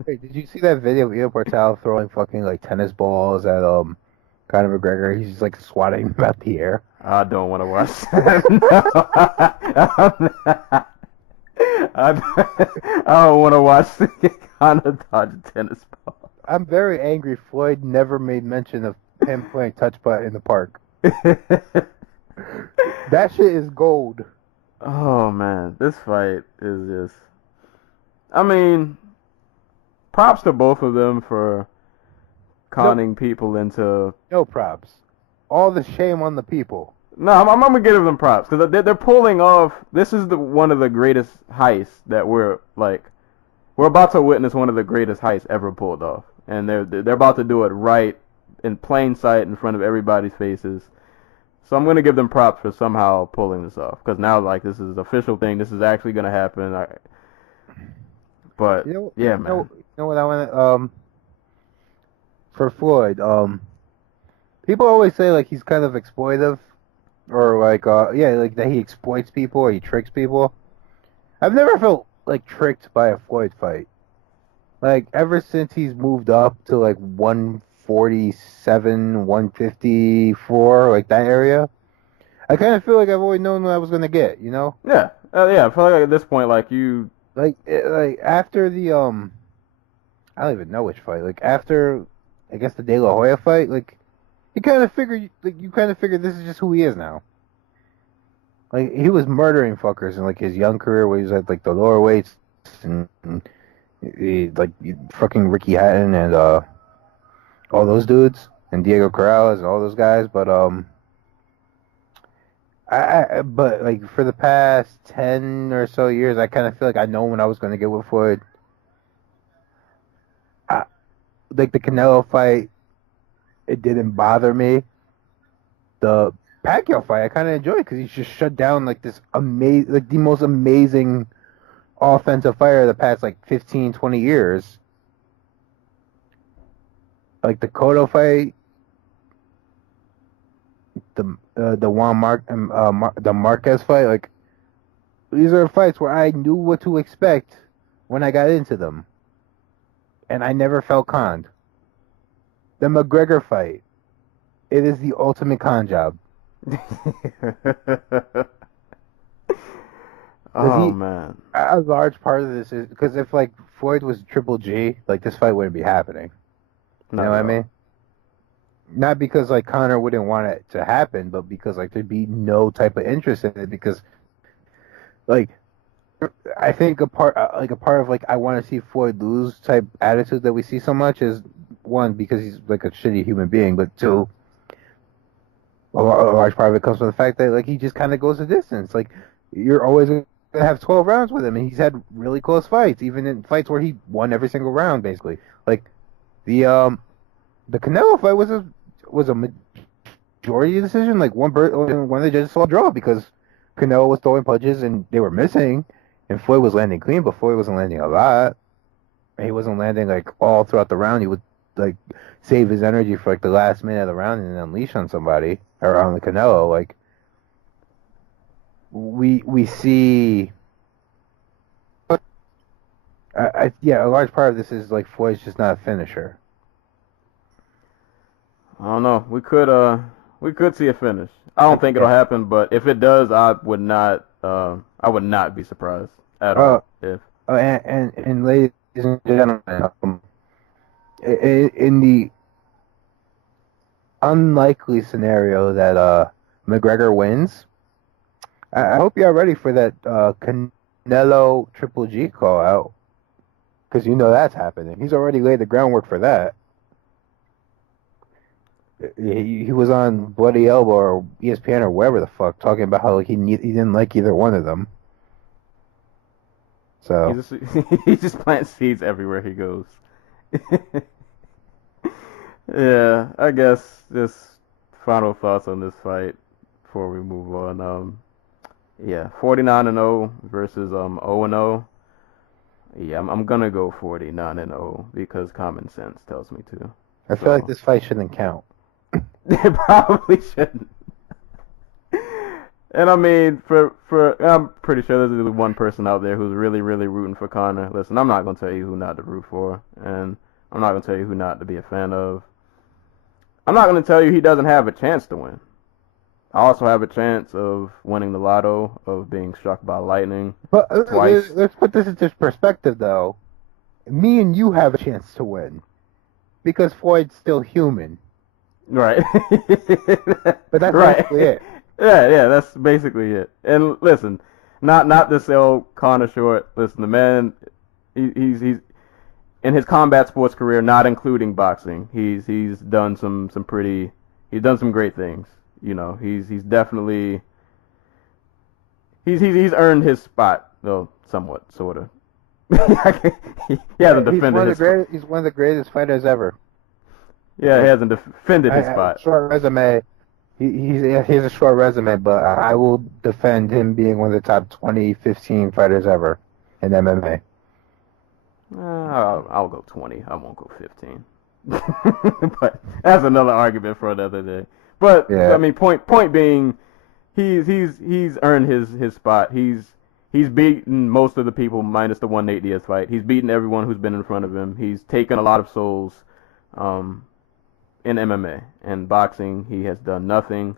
Wait, did you see that video of Ito Portal throwing fucking like tennis balls at Conor McGregor? He's just like swatting him out the air. I don't want to watch that. I don't want to watch Conor dodge a tennis ball. I'm very angry Floyd never made mention of him playing touch putt in the park. That shit is gold. Oh man, this fight is just. I mean, props to both of them for conning people into. No props. All the shame on the people. No, I'm gonna give them props because they're pulling off. This is one of the greatest heists that we're about to witness. One of the greatest heists ever pulled off, and they're about to do it right in plain sight in front of everybody's faces. So I'm gonna give them props for somehow pulling this off because now like this is an official thing. This is actually gonna happen. But yeah, man. You know what I want for Floyd? People always say like he's kind of exploitive, or like like that he exploits people or he tricks people. I've never felt like tricked by a Floyd fight. Like ever since he's moved up to like 147, 154, like that area, I kind of feel like I've always known what I was gonna get. You know? Yeah, yeah. I feel like at this point, like you. Like after the I don't even know which fight. Like after, I guess the De La Hoya fight, like you kind of figure this is just who he is now. Like he was murdering fuckers in like his young career, where he was at like the lower weights and like fucking Ricky Hatton and all those dudes and Diego Corrales and all those guys. But but like for the past 10 or so years, I kind of feel like I know when I was going to get with Floyd. Like the Canelo fight, it didn't bother me. The Pacquiao fight, I kind of enjoyed because he just shut down like this amazing, like the most amazing offensive fighter of the past like 15, 20 years. Like the Cotto fight, the Marquez fight, like these are fights where I knew what to expect when I got into them, and I never felt conned. The McGregor fight, it is the ultimate con job. Man, a large part of this is because if like Floyd was Triple G, like this fight wouldn't be happening. You know what I mean? Not because like Conor wouldn't want it to happen, but because like there'd be no type of interest in it. Because like I think a part of like I want to see Floyd lose type attitude that we see so much is, one, because he's like a shitty human being, but two, a large part of it comes from the fact that like he just kind of goes the distance. Like you're always gonna have 12 rounds with him, and he's had really close fights, even in fights where he won every single round basically. Like the Canelo fight was a majority decision. Like one of the judges saw a draw because Canelo was throwing punches and they were missing, and Floyd was landing clean, but Floyd wasn't landing a lot. He wasn't landing like all throughout the round. He would like save his energy for like the last minute of the round and then unleash on somebody or on the Canelo. Like we see. Yeah, a large part of this is like Floyd's just not a finisher. I don't know. We could see a finish. I don't think it'll happen, but if it does, I would not be surprised at all. If And ladies and gentlemen, in the unlikely scenario that McGregor wins, I hope y'all ready for that Canelo Triple G call out, because you know that's happening. He's already laid the groundwork for that. He was on Bloody Elbow or ESPN or wherever the fuck talking about how he didn't like either one of them. So he just plants seeds everywhere he goes. Yeah, I guess just final thoughts on this fight before we move on. Yeah, 49-0 versus 0-0. Yeah, I'm gonna go 49-0 because common sense tells me to. I feel like this fight shouldn't count. It probably shouldn't. And I mean, I'm pretty sure there's one person out there who's really, really rooting for Conor. Listen, I'm not gonna tell you who not to root for, and I'm not gonna tell you who not to be a fan of. I'm not gonna tell you he doesn't have a chance to win. I also have a chance of winning the lotto, of being struck by lightning But twice. let's put this into perspective, though. Me and you have a chance to win because Floyd's still human. Right. But that's right. basically it. Yeah, that's basically it. And listen, not to sell Conor short. Listen, the man, he's in his combat sports career, not including boxing, he's done some great things. You know, he's definitely he's earned his spot, though, somewhat, sort of. He hasn't defended his spot. He's one of the greatest fighters ever. Yeah, he hasn't defended his spot. Short resume. He has a short resume, but I will defend him being one of the top 20, 15 fighters ever in MMA. I'll go 20. I won't go 15. But that's another argument for another day. But yeah. I mean, point being, he's earned his spot. He's beaten most of the people minus the 180th fight. He's beaten everyone who's been in front of him. He's taken a lot of souls. In MMA and boxing, he has done nothing.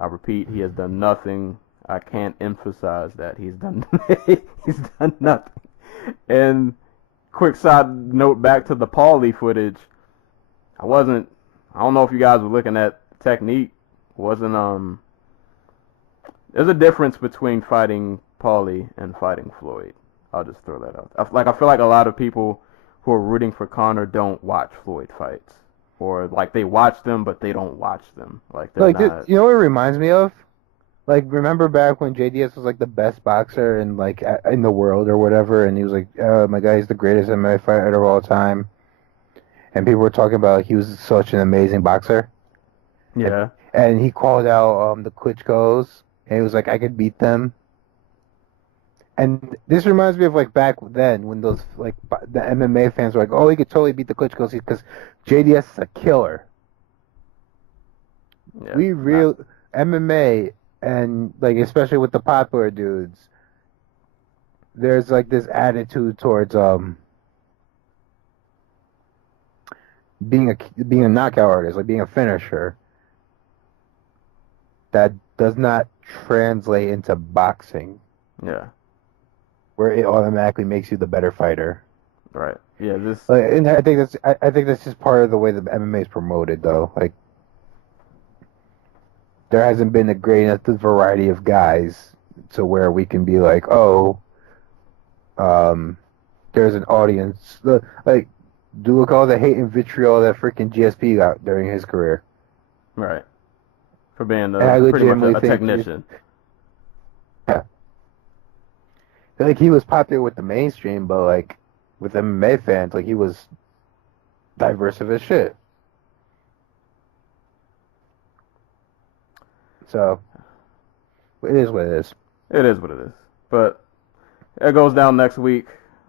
I repeat, he has done nothing. I can't emphasize that he's done nothing. And quick side note back to the Paulie footage. I don't know if you guys were looking at technique. There's a difference between fighting Paulie and fighting Floyd. I'll just throw that out. I feel like a lot of people who are rooting for Conor don't watch Floyd fights. Or like they watch them, but they don't watch them. Like they're not. You know what it reminds me of? Like, remember back when JDS was like the best boxer in the world or whatever, and he was like, "Oh my God, he's the greatest MMA fighter of all time," and people were talking about he was such an amazing boxer. Yeah. And he called out the Klitschko's, and he was like, "I could beat them." And this reminds me of like back then when those like the MMA fans were like, "Oh, he could totally beat the Klitschko's because JDS is a killer." Yeah, MMA and like especially with the popular dudes, there's like this attitude towards being a knockout artist, like being a finisher, that does not translate into boxing. Yeah. Where it automatically makes you the better fighter. Right. Yeah. And I think that's just part of the way the MMA is promoted, though. Like, there hasn't been a great enough variety of guys to where we can be like, oh, there's an audience. Like, do look all the hate and vitriol that freaking GSP got during his career. Right. For being pretty much a technician. Yeah. Like, he was popular with the mainstream, but, like, with MMA fans, like, he was diverse as shit. So, It is what it is. It is what it is. But it goes down next week.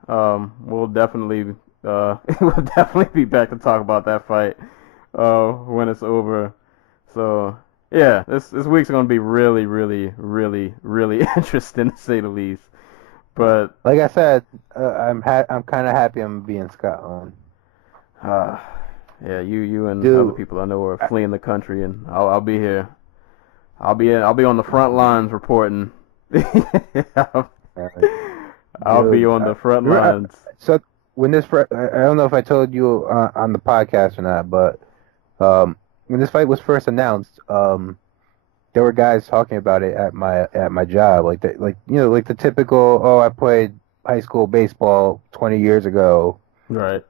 We'll definitely we'll definitely be back to talk about that fight when it's over. So yeah, this week's gonna be really, really, really, really interesting to say the least. But like I said, I'm kind of happy I'm being Scotland. yeah, you and Dude. other people I know are fleeing the country, and I'll be here. I'll be on the front lines reporting. I'll be on the front lines. So when I don't know if I told you on the podcast or not, but when this fight was first announced, there were guys talking about it at my job, like the typical, oh, I played high school baseball 20 years ago, Right.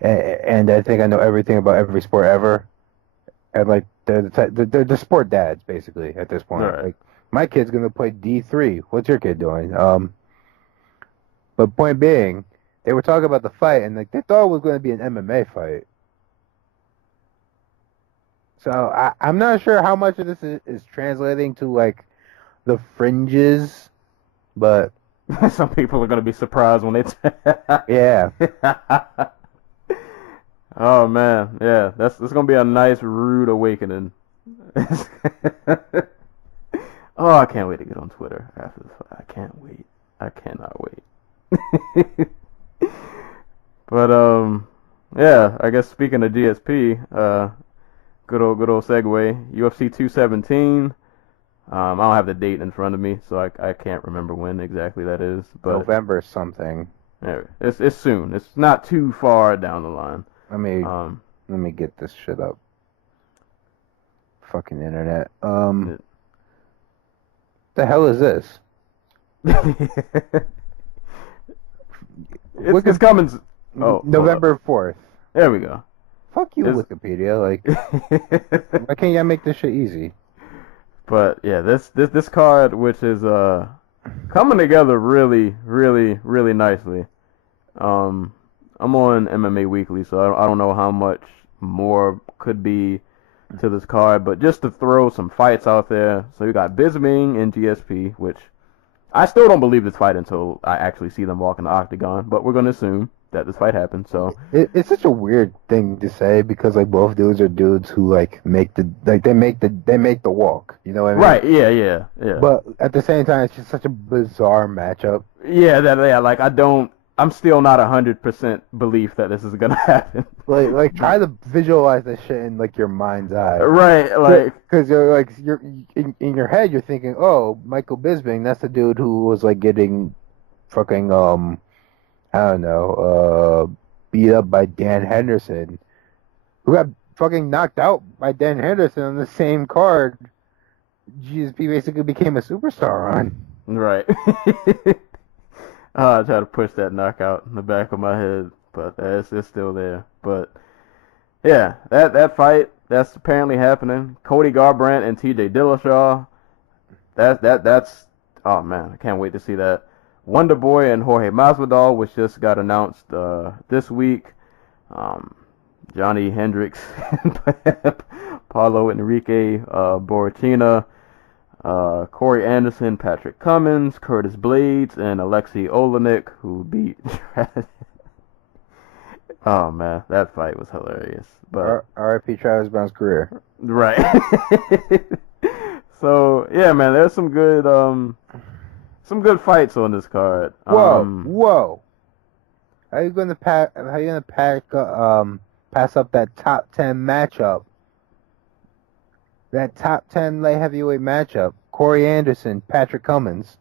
and I think I know everything about every sport ever, and like they're the sport dads basically at this point. Right. Like my kid's gonna play D3. What's your kid doing? But point being, they were talking about the fight, and like they thought it was going to be an MMA fight. So I'm not sure how much of this is translating to like the fringes, but some people are gonna be surprised when they. yeah. Oh man, yeah, that's gonna be a nice rude awakening. Oh, I can't wait to get on Twitter after this fight. I can't wait. I cannot wait. But yeah, I guess speaking of GSP, good old segue. UFC 217. I don't have the date in front of me, so I can't remember when exactly that is. But November something. Yeah, it's soon. It's not too far down the line. Let me get this shit up. Fucking internet. The hell is this? It's coming. Oh, November 4th. There we go. Fuck you, Wikipedia. Like, why can't y'all make this shit easy? But yeah, this card, which is coming together really, really, really nicely. I'm on MMA Weekly, so I don't know how much more could be to this card, but just to throw some fights out there. So you got Bisping and GSP, which I still don't believe this fight until I actually see them walk in the octagon, but we're going to assume that this fight happened. So it's such a weird thing to say because like both dudes are dudes who like they make the walk. You know what I mean? Right? Yeah. But at the same time, it's just such a bizarre matchup. Yeah, like I'm still not 100% belief that this is gonna happen. Like try to visualize this shit in like your mind's eye. Right, like because you're in your head you're thinking, oh, Michael Bisping, that's the dude who was like getting fucking I don't know, beat up by Dan Henderson, who got fucking knocked out by Dan Henderson on the same card GSP basically became a superstar on. Right. I try to push that knockout in the back of my head, but it's still there. But yeah, that fight that's apparently happening. Cody Garbrandt and T.J. Dillashaw. That's oh man, I can't wait to see that. Wonder Boy and Jorge Masvidal, which just got announced this week. Johnny Hendricks, Paulo Enrique Borrachina. Corey Anderson, Patrick Cummins, Curtis Blades, and Alexei Olenek, who beat. Oh man, that fight was hilarious. But R.I.P. Travis Brown's career. Right. So yeah, man, there's some good fights on this card. Whoa! How you gonna pass up that top 10 matchup? That top 10 light heavyweight matchup, Corey Anderson, Patrick Cummins.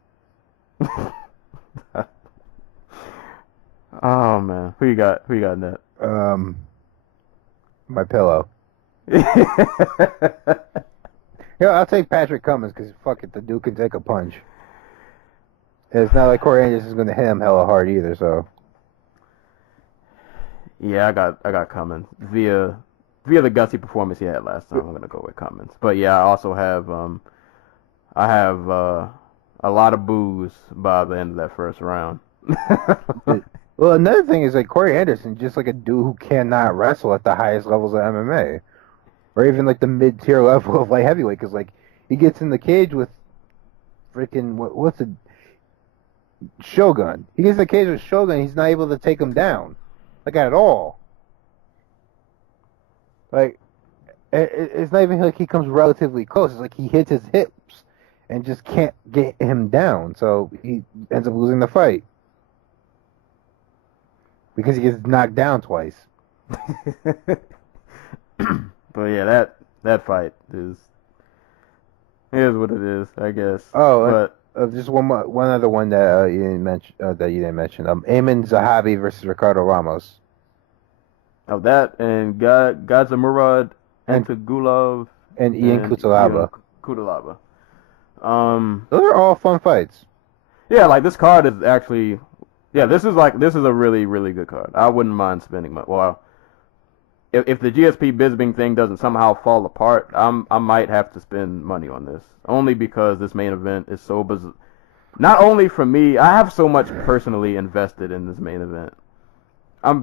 Oh man, who you got in that? My pillow. I'll take Patrick Cummins because fuck it, the dude can take a punch. And it's not like Corey Anderson's gonna hit him hella hard either. So. Yeah, I got Cummins via the gutsy performance he had last time. I'm gonna go with Cummins. But yeah, I also have a lot of boos by the end of that first round. Well, another thing is like Corey Anderson, just like a dude who cannot wrestle at the highest levels of MMA, or even like the mid-tier level of light heavyweight, because like he gets in the cage with freaking what's a Shogun. He gets in a cage with Shogun. He's not able to take him down, like at all. Like it's not even like he comes relatively close. It's like he hits his hips and just can't get him down. So he ends up losing the fight because he gets knocked down twice. But yeah, that fight is what it is, I guess. Oh, but just one other one that you didn't mention. Ayman Zahabi versus Ricardo Ramos. of that and Gadzamurad Antagulov And Ian Cutelaba. Cutelaba. Those are all fun fights. Yeah, like this card is actually, yeah, this is a really, really good card. I wouldn't mind spending money. Well, if the GSP Bisping thing doesn't somehow fall apart, I might have to spend money on this. Only because this main event is so bizarre. Not only for me, I have so much personally invested in this main event. I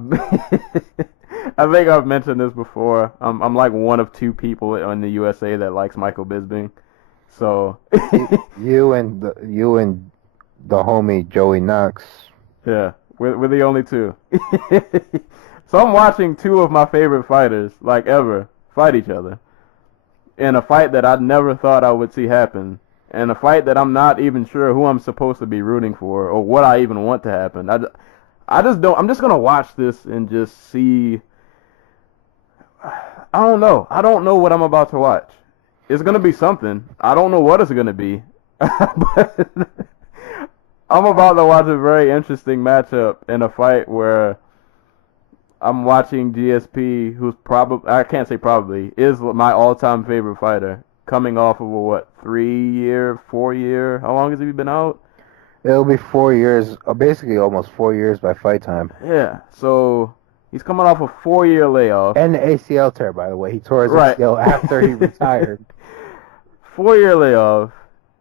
think I've mentioned this before. I'm like one of two people in the USA that likes Michael Bisping. So you and the homie Joey Knox. yeah, we're the only two. So I'm watching two of my favorite fighters, like ever, fight each other in a fight that I never thought I would see happen, and a fight that I'm not even sure who I'm supposed to be rooting for or what I even want to happen. I just don't. I'm just gonna watch this and just see. I don't know. I don't know what I'm about to watch. It's gonna be something. I don't know what it's gonna be, but I'm about to watch a very interesting matchup in a fight where I'm watching GSP, who's I can't say probably, is my all-time favorite fighter, coming off of a 4 year? How long has he been out? It'll be 4 years, basically almost 4 years by fight time. Yeah, so he's coming off a 4-year layoff. And the ACL tear, by the way. He tore his ACL after he retired. 4-year layoff,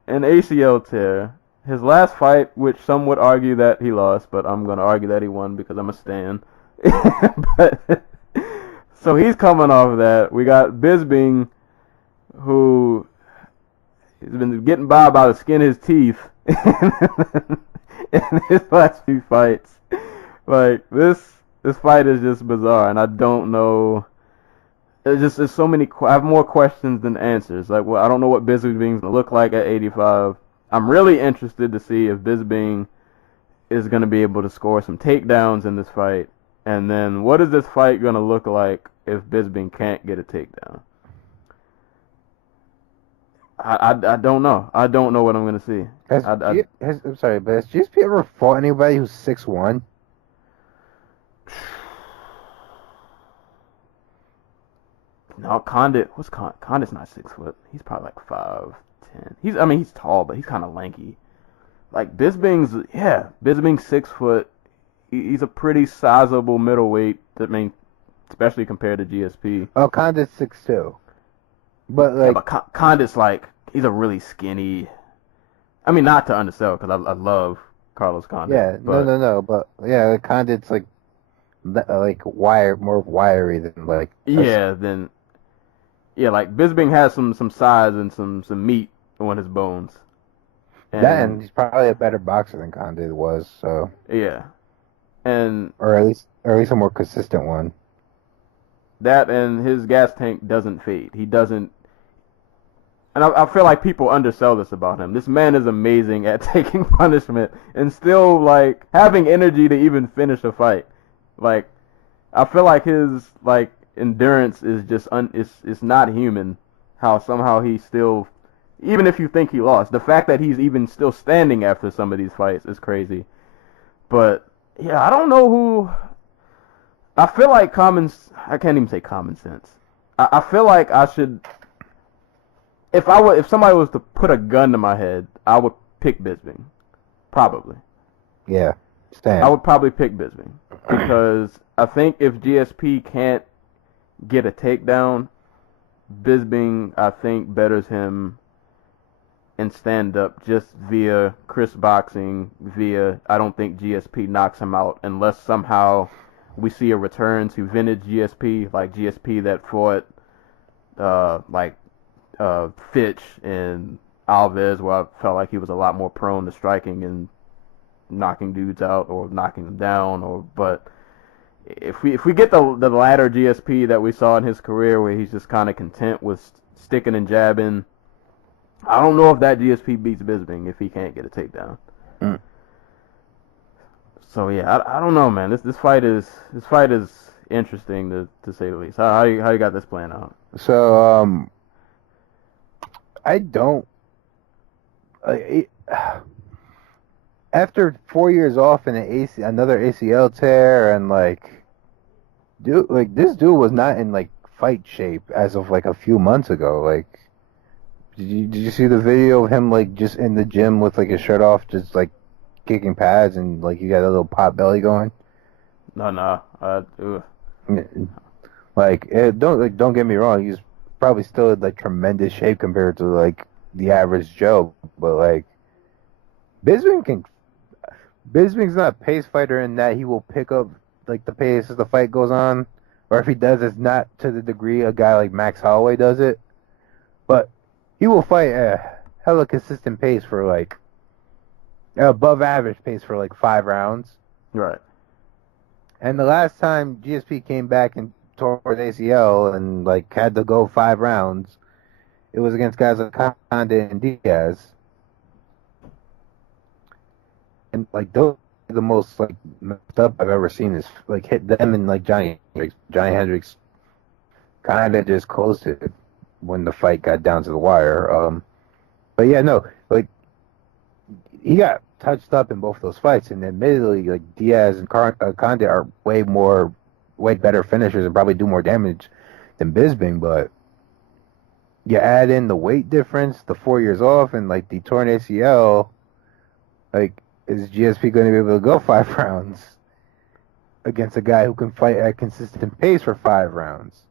an ACL tear. His last fight, which some would argue that he lost, but I'm going to argue that he won because I'm a stan. So he's coming off of that. We got Bisping, who has been getting by the skin of his teeth in his last few fights. Like this fight is just bizarre, and I don't know. There's so many. I have more questions than answers. Like, well, I don't know what Bisping's gonna look like at 85. I'm really interested to see if Bisping is gonna be able to score some takedowns in this fight. And then, what is this fight going to look like if Bisping can't get a takedown? I don't know. I don't know what I'm going to see. I'm sorry, but has GSP ever fought anybody who's 6'1"? No, Condit's not 6 foot. He's probably like 5'10". He's tall, but he's kind of lanky. Like Bisping's 6 foot. He's a pretty sizable middleweight. Especially compared to GSP. Oh, Condit's 6'2". But like, yeah, but Condit's he's a really skinny. Not to undersell because I love Carlos Condit. Yeah, but, no. But yeah, Condit's like more wiry than like. Yeah, like Bisping has some size and some meat on his bones. And he's probably a better boxer than Condit was. So yeah. Or at least a more consistent one. That and his gas tank doesn't fade. He doesn't. And I feel like people undersell this about him. This man is amazing at taking punishment and still having energy to even finish a fight. I feel like his endurance is just it's not human. How somehow he still, even if you think he lost, the fact that he's even still standing after some of these fights is crazy. But yeah, I don't know who. I feel like I can't even say common sense. I feel like I should. If somebody was to put a gun to my head, I would pick Bisping. Probably. Yeah. Stan. I would probably pick Bisping because I think if GSP can't get a takedown, Bisping I think betters him in stand-up just via Chris boxing, I don't think GSP knocks him out unless somehow we see a return to vintage GSP, like GSP that fought Fitch in, Alves, where I felt like he was a lot more prone to striking and knocking dudes out or knocking them down. But if we get the latter GSP that we saw in his career, where he's just kind of content with sticking and jabbing, I don't know if that GSP beats Bisping if he can't get a takedown. Mm. So yeah, I don't know, man. This fight is interesting to say the least. How you got this playing out? So I don't. After 4 years off and another ACL tear, and this dude was not in fight shape as of a few months ago. Did you see the video of him just in the gym with his shirt off, just kicking pads, and you got a little pot belly going? No. Don't get me wrong, he's probably still in tremendous shape compared to the average Joe, but Bisping's not a pace fighter in that he will pick up the pace as the fight goes on, or if he does, it's not to the degree a guy like Max Holloway does it, but he will fight a hella consistent pace for above average pace for 5 rounds. Right. And the last time GSP came back and tore his ACL and had to go 5 rounds, it was against guys like Condit and Diaz. And those are the most messed up I've ever seen. Is hit them and Johnny Hendricks. Johnny Hendricks kind of just closed it when the fight got down to the wire. But yeah, no, he got touched up in both those fights, and admittedly, Diaz and Condit are way better finishers and probably do more damage than Bisping. But you add in the weight difference, the 4 years off, and the torn ACL, is GSP going to be able to go 5 rounds against a guy who can fight at consistent pace for 5 rounds?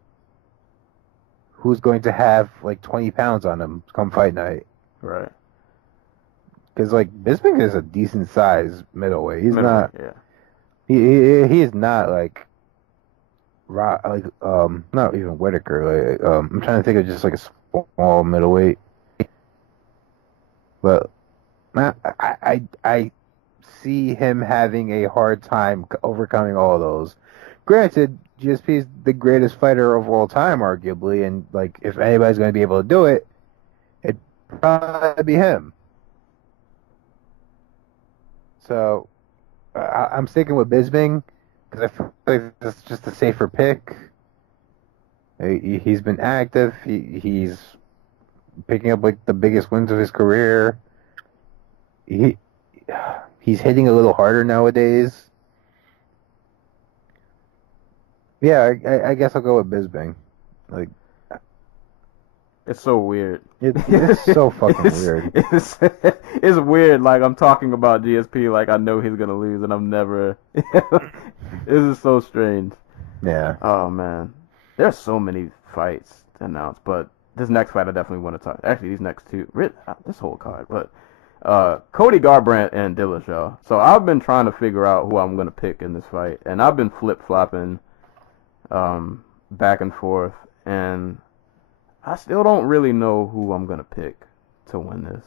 Who's going to have 20 pounds on him come fight night? Right. Because Bisping is a decent size middleweight. He's not. Yeah. He is not not even Whitaker. I'm trying to think of just a small middleweight. But I see him having a hard time overcoming all of those. Granted, GSP is the greatest fighter of all time, arguably, and if anybody's going to be able to do it, it'd probably be him. So I'm sticking with Bisping because I feel like that's just a safer pick. He's been active. He's picking up the biggest wins of his career. He's hitting a little harder nowadays. Yeah, I guess I'll go with Bisping. It's so weird. It's so fucking weird. It's weird. I'm talking about GSP I know he's gonna lose, and I'm never. This is so strange. Yeah. Oh man, there's so many fights announced, but this next fight I definitely want to talk. Actually, these next two, this whole card, but Cody Garbrandt and Dillashaw. So I've been trying to figure out who I'm gonna pick in this fight, and I've been flip flopping, back and forth, and I still don't really know who I'm gonna pick to win this.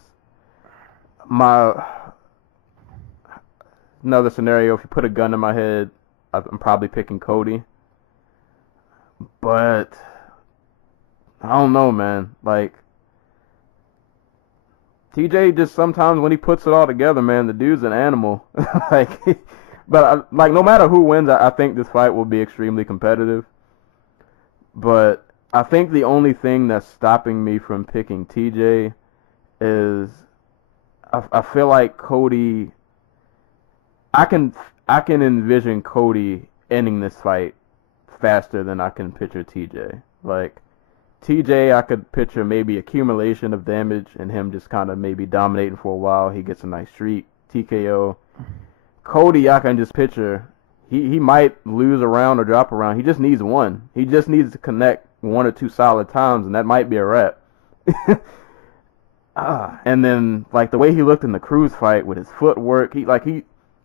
Another scenario, if you put a gun in my head, I'm probably picking Cody. But I don't know, man. TJ just sometimes when he puts it all together, man, the dude's an animal. But no matter who wins, I think this fight will be extremely competitive. But I think the only thing that's stopping me from picking TJ is I feel like Cody. I can envision Cody ending this fight faster than I can picture TJ. TJ, I could picture maybe accumulation of damage and him just kind of maybe dominating for a while. He gets a nice streak, TKO. Cody, I can just picture he might lose a round or drop a round. He just needs one. He just needs to connect 1 or 2 solid times, and that might be a wrap. And then the way he looked in the Cruz fight with his footwork,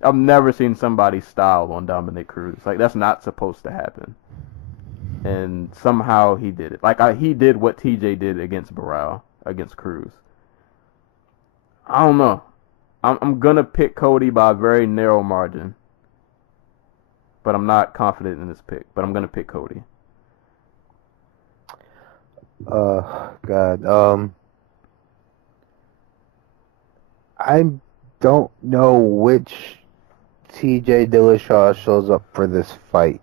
I've never seen somebody style on Dominic Cruz. That's not supposed to happen. And somehow he did it. He did what TJ did against Barao, against Cruz. I don't know. I'm gonna pick Cody by a very narrow margin, but I'm not confident in this pick. But I'm gonna pick Cody. God. I don't know which TJ Dillashaw shows up for this fight.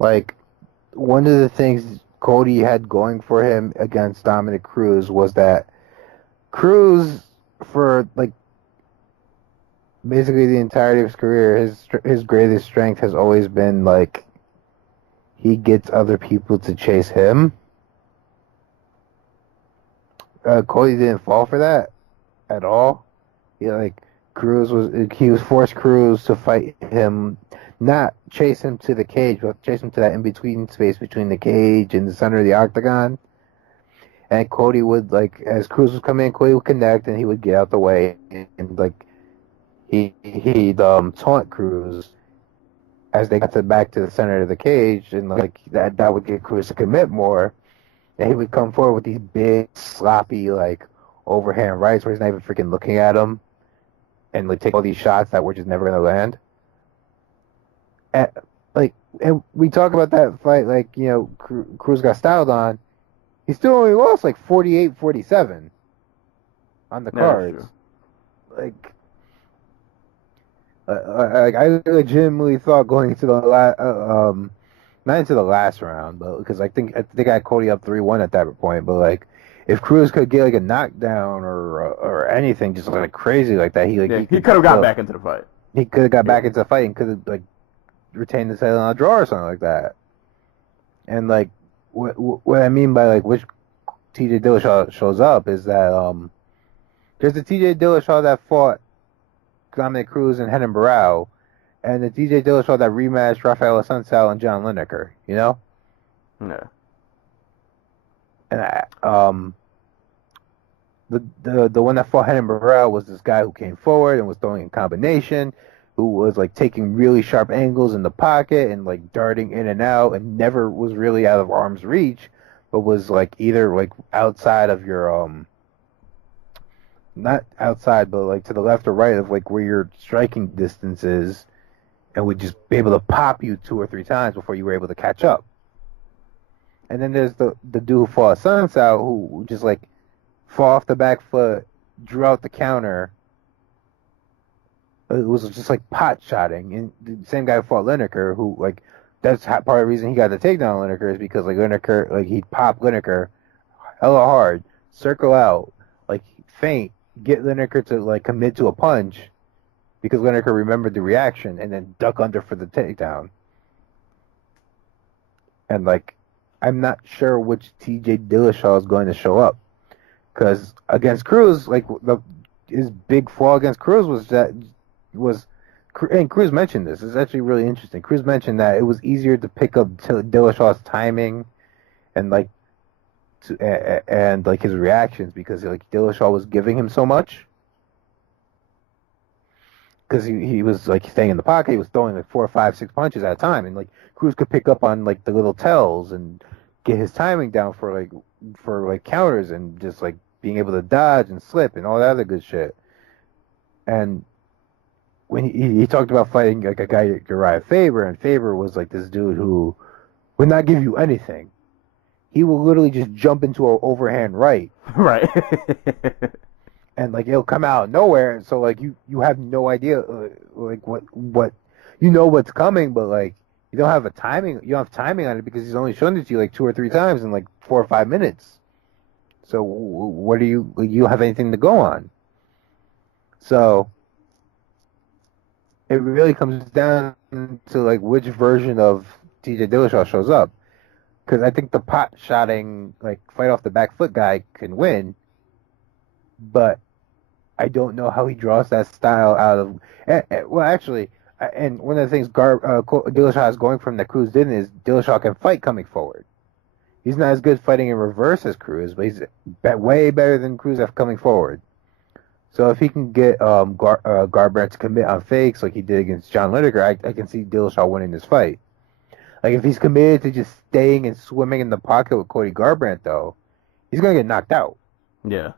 Like, one of the things Cody had going for him against Dominic Cruz was that Cruz, for like basically the entirety of his career, his greatest strength has always been like he gets other people to chase him. Cody didn't fall for that at all. He was forced Cruz to fight him, not chase him to the cage, but chase him to that in between space between the cage and the center of the octagon. And Cody would, like, as Cruz was coming in, Cody would connect and he would get out the way, and like he'd taunt Cruz as they got back to the center of the cage, and like that would get Cruz to commit more. And he would come forward with these big, sloppy, like, overhand rights where he's not even freaking looking at him, and like take all these shots that were just never gonna land. And we talk about that fight, like, you know, Cruz got styled on. He still only lost like 48-47 on the cards. Like, I legitimately thought going into the not into the last round, but because I think I got Cody up 3-1 at that point. But like, if Cruz could get like a knockdown or anything, just like crazy like that, he could have got back into the fight. He could have got back into the fight and could have like retained the title on a draw or something like that. And like, what I mean by like which TJ Dillashaw shows up is that there's the TJ Dillashaw that fought Dominic Cruz and Renan Barão, and the TJ Dillashaw that rematched Rafael Assunção and John Lineker, you know? Yeah. And the one that fought Renan Barão was this guy who came forward and was throwing in combination, who was like taking really sharp angles in the pocket and like darting in and out, and never was really out of arm's reach, but was like either like outside of your not outside, but like to the left or right of like where your striking distance is, and would just be able to pop you 2 or 3 times before you were able to catch up. And then there's the dude who fought Assunção, who just like fought off the back foot, drew out the counter. It was just like pot shotting. And the same guy who fought Lineker, who like that's part of the reason he got the takedown on Lineker, is because like Lineker, like he'd pop Lineker hella hard, circle out, like feint, get Lineker to like commit to a punch because Lineker remembered the reaction, and then duck under for the takedown. And like, I'm not sure which TJ Dillashaw is going to show up, because against Cruz, like his big flaw against Cruz and Cruz mentioned this. It's actually really interesting. Cruz mentioned that it was easier to pick up Dillashaw's timing and like and like his reactions, because like Dillashaw was giving him so much, because he was like staying in the pocket. He was throwing like 4, 5, 6 punches at a time, and like Cruz could pick up on like the little tells and get his timing down for counters, and just like being able to dodge and slip and all that other good shit. And when he talked about fighting like a guy Uriah Faber, and Faber was like this dude who would not give you anything. He will literally just jump into an overhand right. Right. And like it'll come out of nowhere, so like you have no idea like what you know what's coming, but like you don't have timing on it, because he's only shown it to you like 2 or 3 times in like 4 or 5 minutes. So what do you don't have anything to go on? So it really comes down to like which version of TJ Dillashaw shows up, because I think the pot shotting like fight off the back foot guy can win, but I don't know how he draws that style out of. Well, actually, and one of the things Dillashaw is going from that Cruz didn't is Dillashaw can fight coming forward. He's not as good fighting in reverse as Cruz, but he's way better than Cruz at coming forward. So if he can get Garbrandt to commit on fakes like he did against John Lineker, I can see Dillashaw winning this fight. Like if he's committed to just staying and swimming in the pocket with Cody Garbrandt, though, he's gonna get knocked out. Yeah.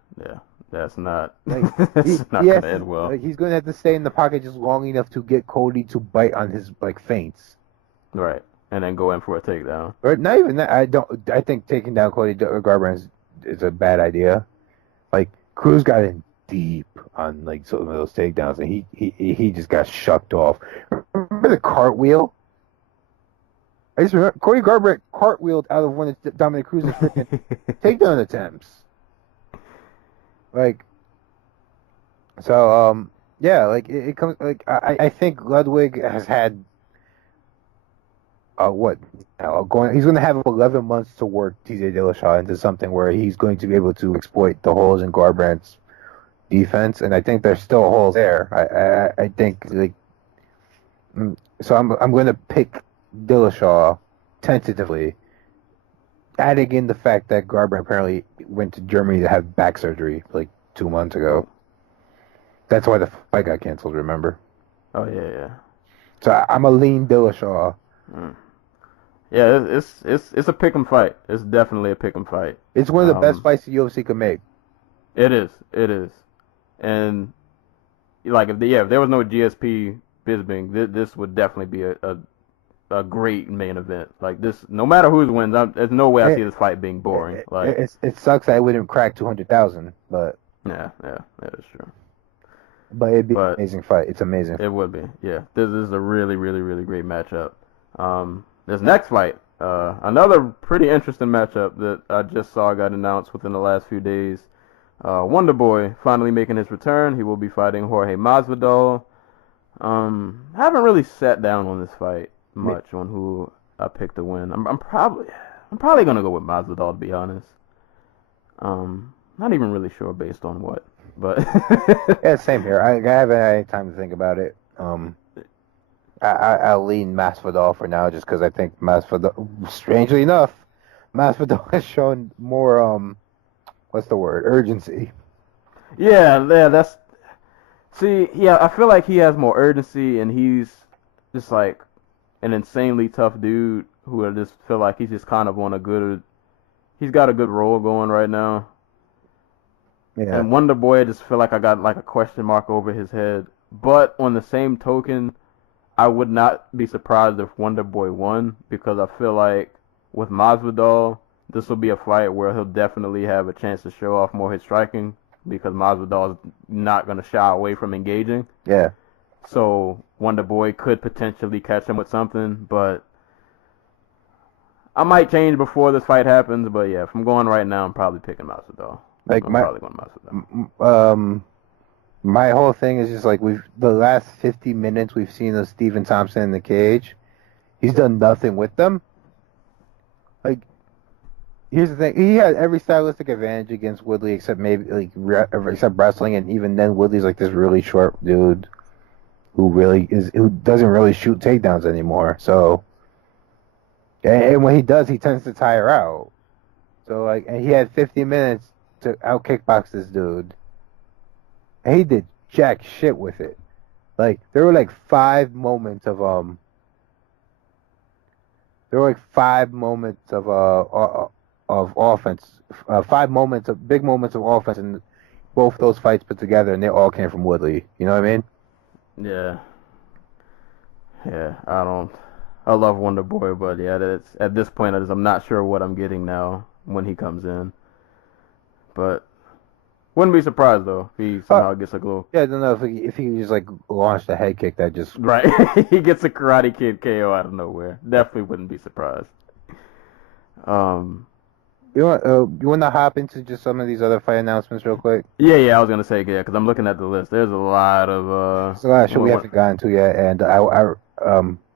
That's not. Like That's not gonna end well. like he's going to have to stay in the pocket just long enough to get Cody to bite on his like feints. Right, and then go in for a takedown. Or not even that. I think taking down Cody Garbrandt is a bad idea. Like Cruz got in deep on like some of those takedowns, and he just got shucked off. Remember the cartwheel? I just remember Cody Garbrandt cartwheeled out of one of Dominic Cruz's freaking takedown attempts. Like, so yeah, like it comes like I think Ludwig has had what he's going to have 11 months to work TJ Dillashaw into something where he's going to be able to exploit the holes in Garbrandt's defense, and I think there's still holes there. I think like so I'm going to pick Dillashaw tentatively, adding in the fact that Garbrandt apparently went to Germany to have back surgery like 2 months ago. That's why the fight got canceled. Remember? Oh yeah. So I'm a lean Dillashaw. Yeah, it's a pick'em fight. It's definitely a pick'em fight. It's one of the best fights the UFC could make. It is, and like if there was no GSP Bisping, this would definitely be a great main event. Like this, no matter who wins, there's no way I see this fight being boring. It sucks that I wouldn't crack 200,000, but yeah, that is true. But it'd be an amazing fight. It's amazing. It would be, yeah. This is a really, really, really great matchup. This next fight, another pretty interesting matchup that I just saw got announced within the last few days. Wonder Boy finally making his return. He will be fighting Jorge Masvidal. Haven't really sat down on this fight much on who I picked to win. I'm probably gonna go with Masvidal, to be honest. Not even really sure based on what, but yeah, same here. I haven't had any time to think about it. I'll lean Masvidal for now, just because I think Masvidal, strangely enough, Masvidal has shown more what's the word? Urgency. Yeah, that's. See, I feel like he has more urgency, and he's just like an insanely tough dude who I just feel like he's just kind of on he's got a good role going right now. Yeah. And Wonder Boy, I just feel like I got like a question mark over his head. But on the same token, I would not be surprised if Wonder Boy won, because I feel like with Masvidal, this will be a fight where he'll definitely have a chance to show off more his striking, because Masvidal is not going to shy away from engaging. Yeah. So Wonder Boy could potentially catch him with something, but I might change before this fight happens. But yeah, if I'm going right now, I'm probably picking Masvidal. Like I'm probably going Masvidal. My whole thing is just like the last 50 minutes we've seen of Stephen Thompson in the cage. He's done nothing with them. Like, here's the thing: he had every stylistic advantage against Woodley, except maybe except wrestling, and even then, Woodley's like this really short dude who doesn't really shoot takedowns anymore. So, and when he does, he tends to tire out. So like, and he had 50 minutes to out kickbox this dude. And he did jack shit with it. Like, there were like 5 moments of offense, 5 moments of big moments of offense in both those fights put together, and they all came from Woodley. You know what I mean? Yeah. I love Wonder Boy, but yeah, at this point I'm not sure what I'm getting now when he comes in. But wouldn't be surprised though if he somehow gets a little. Yeah, I don't know if he just like launched a head kick that just right. He gets a Karate Kid KO out of nowhere. Definitely wouldn't be surprised. You want to hop into just some of these other fight announcements real quick? Yeah. I was gonna say because I'm looking at the list. There's a lot of There's a lot of shit we haven't gotten to yet, and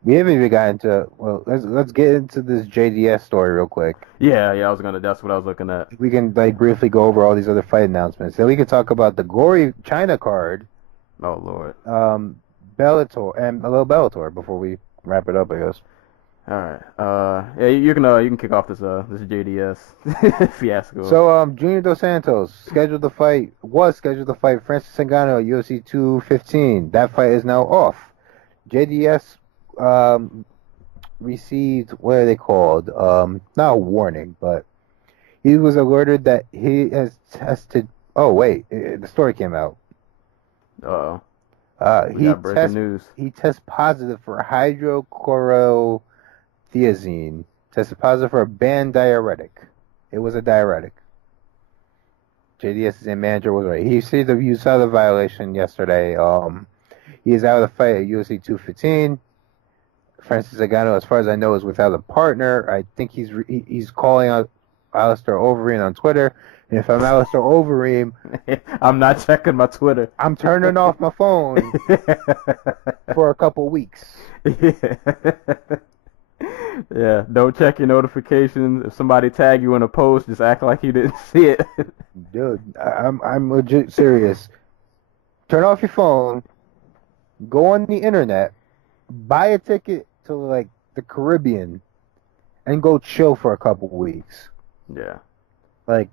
we haven't even gotten to. Well, let's get into this JDS story real quick. Yeah. That's what I was looking at. We can like briefly go over all these other fight announcements. Then we can talk about the Glory China card. Oh Lord. Bellator and a little Bellator before we wrap it up, I guess. All right. Yeah, you can kick off this JDS fiasco. So Junior Dos Santos was scheduled to fight Francis Ngannou at UFC 215. That fight is now off. JDS received, what are they called? Not a warning, but he was alerted that he has tested Oh wait, the story came out. Uh-oh. We He got breaking news. he tests positive for hydrochlorothiazine. Tested positive for a banned diuretic. It was a diuretic. JDS's manager was right. You saw the violation yesterday. He is out of the fight at UFC 215. Francis Ngannou, as far as I know, is without a partner. I think he's calling out Alistair Overeem on Twitter. And if I'm Alistair Overeem, I'm not checking my Twitter. I'm turning off my phone for a couple weeks. Yeah, don't check your notifications. If somebody tag you in a post, just act like you didn't see it. Dude, I'm legit serious. Turn off your phone, go on the internet, buy a ticket to like the Caribbean, and go chill for a couple weeks. Yeah. Like,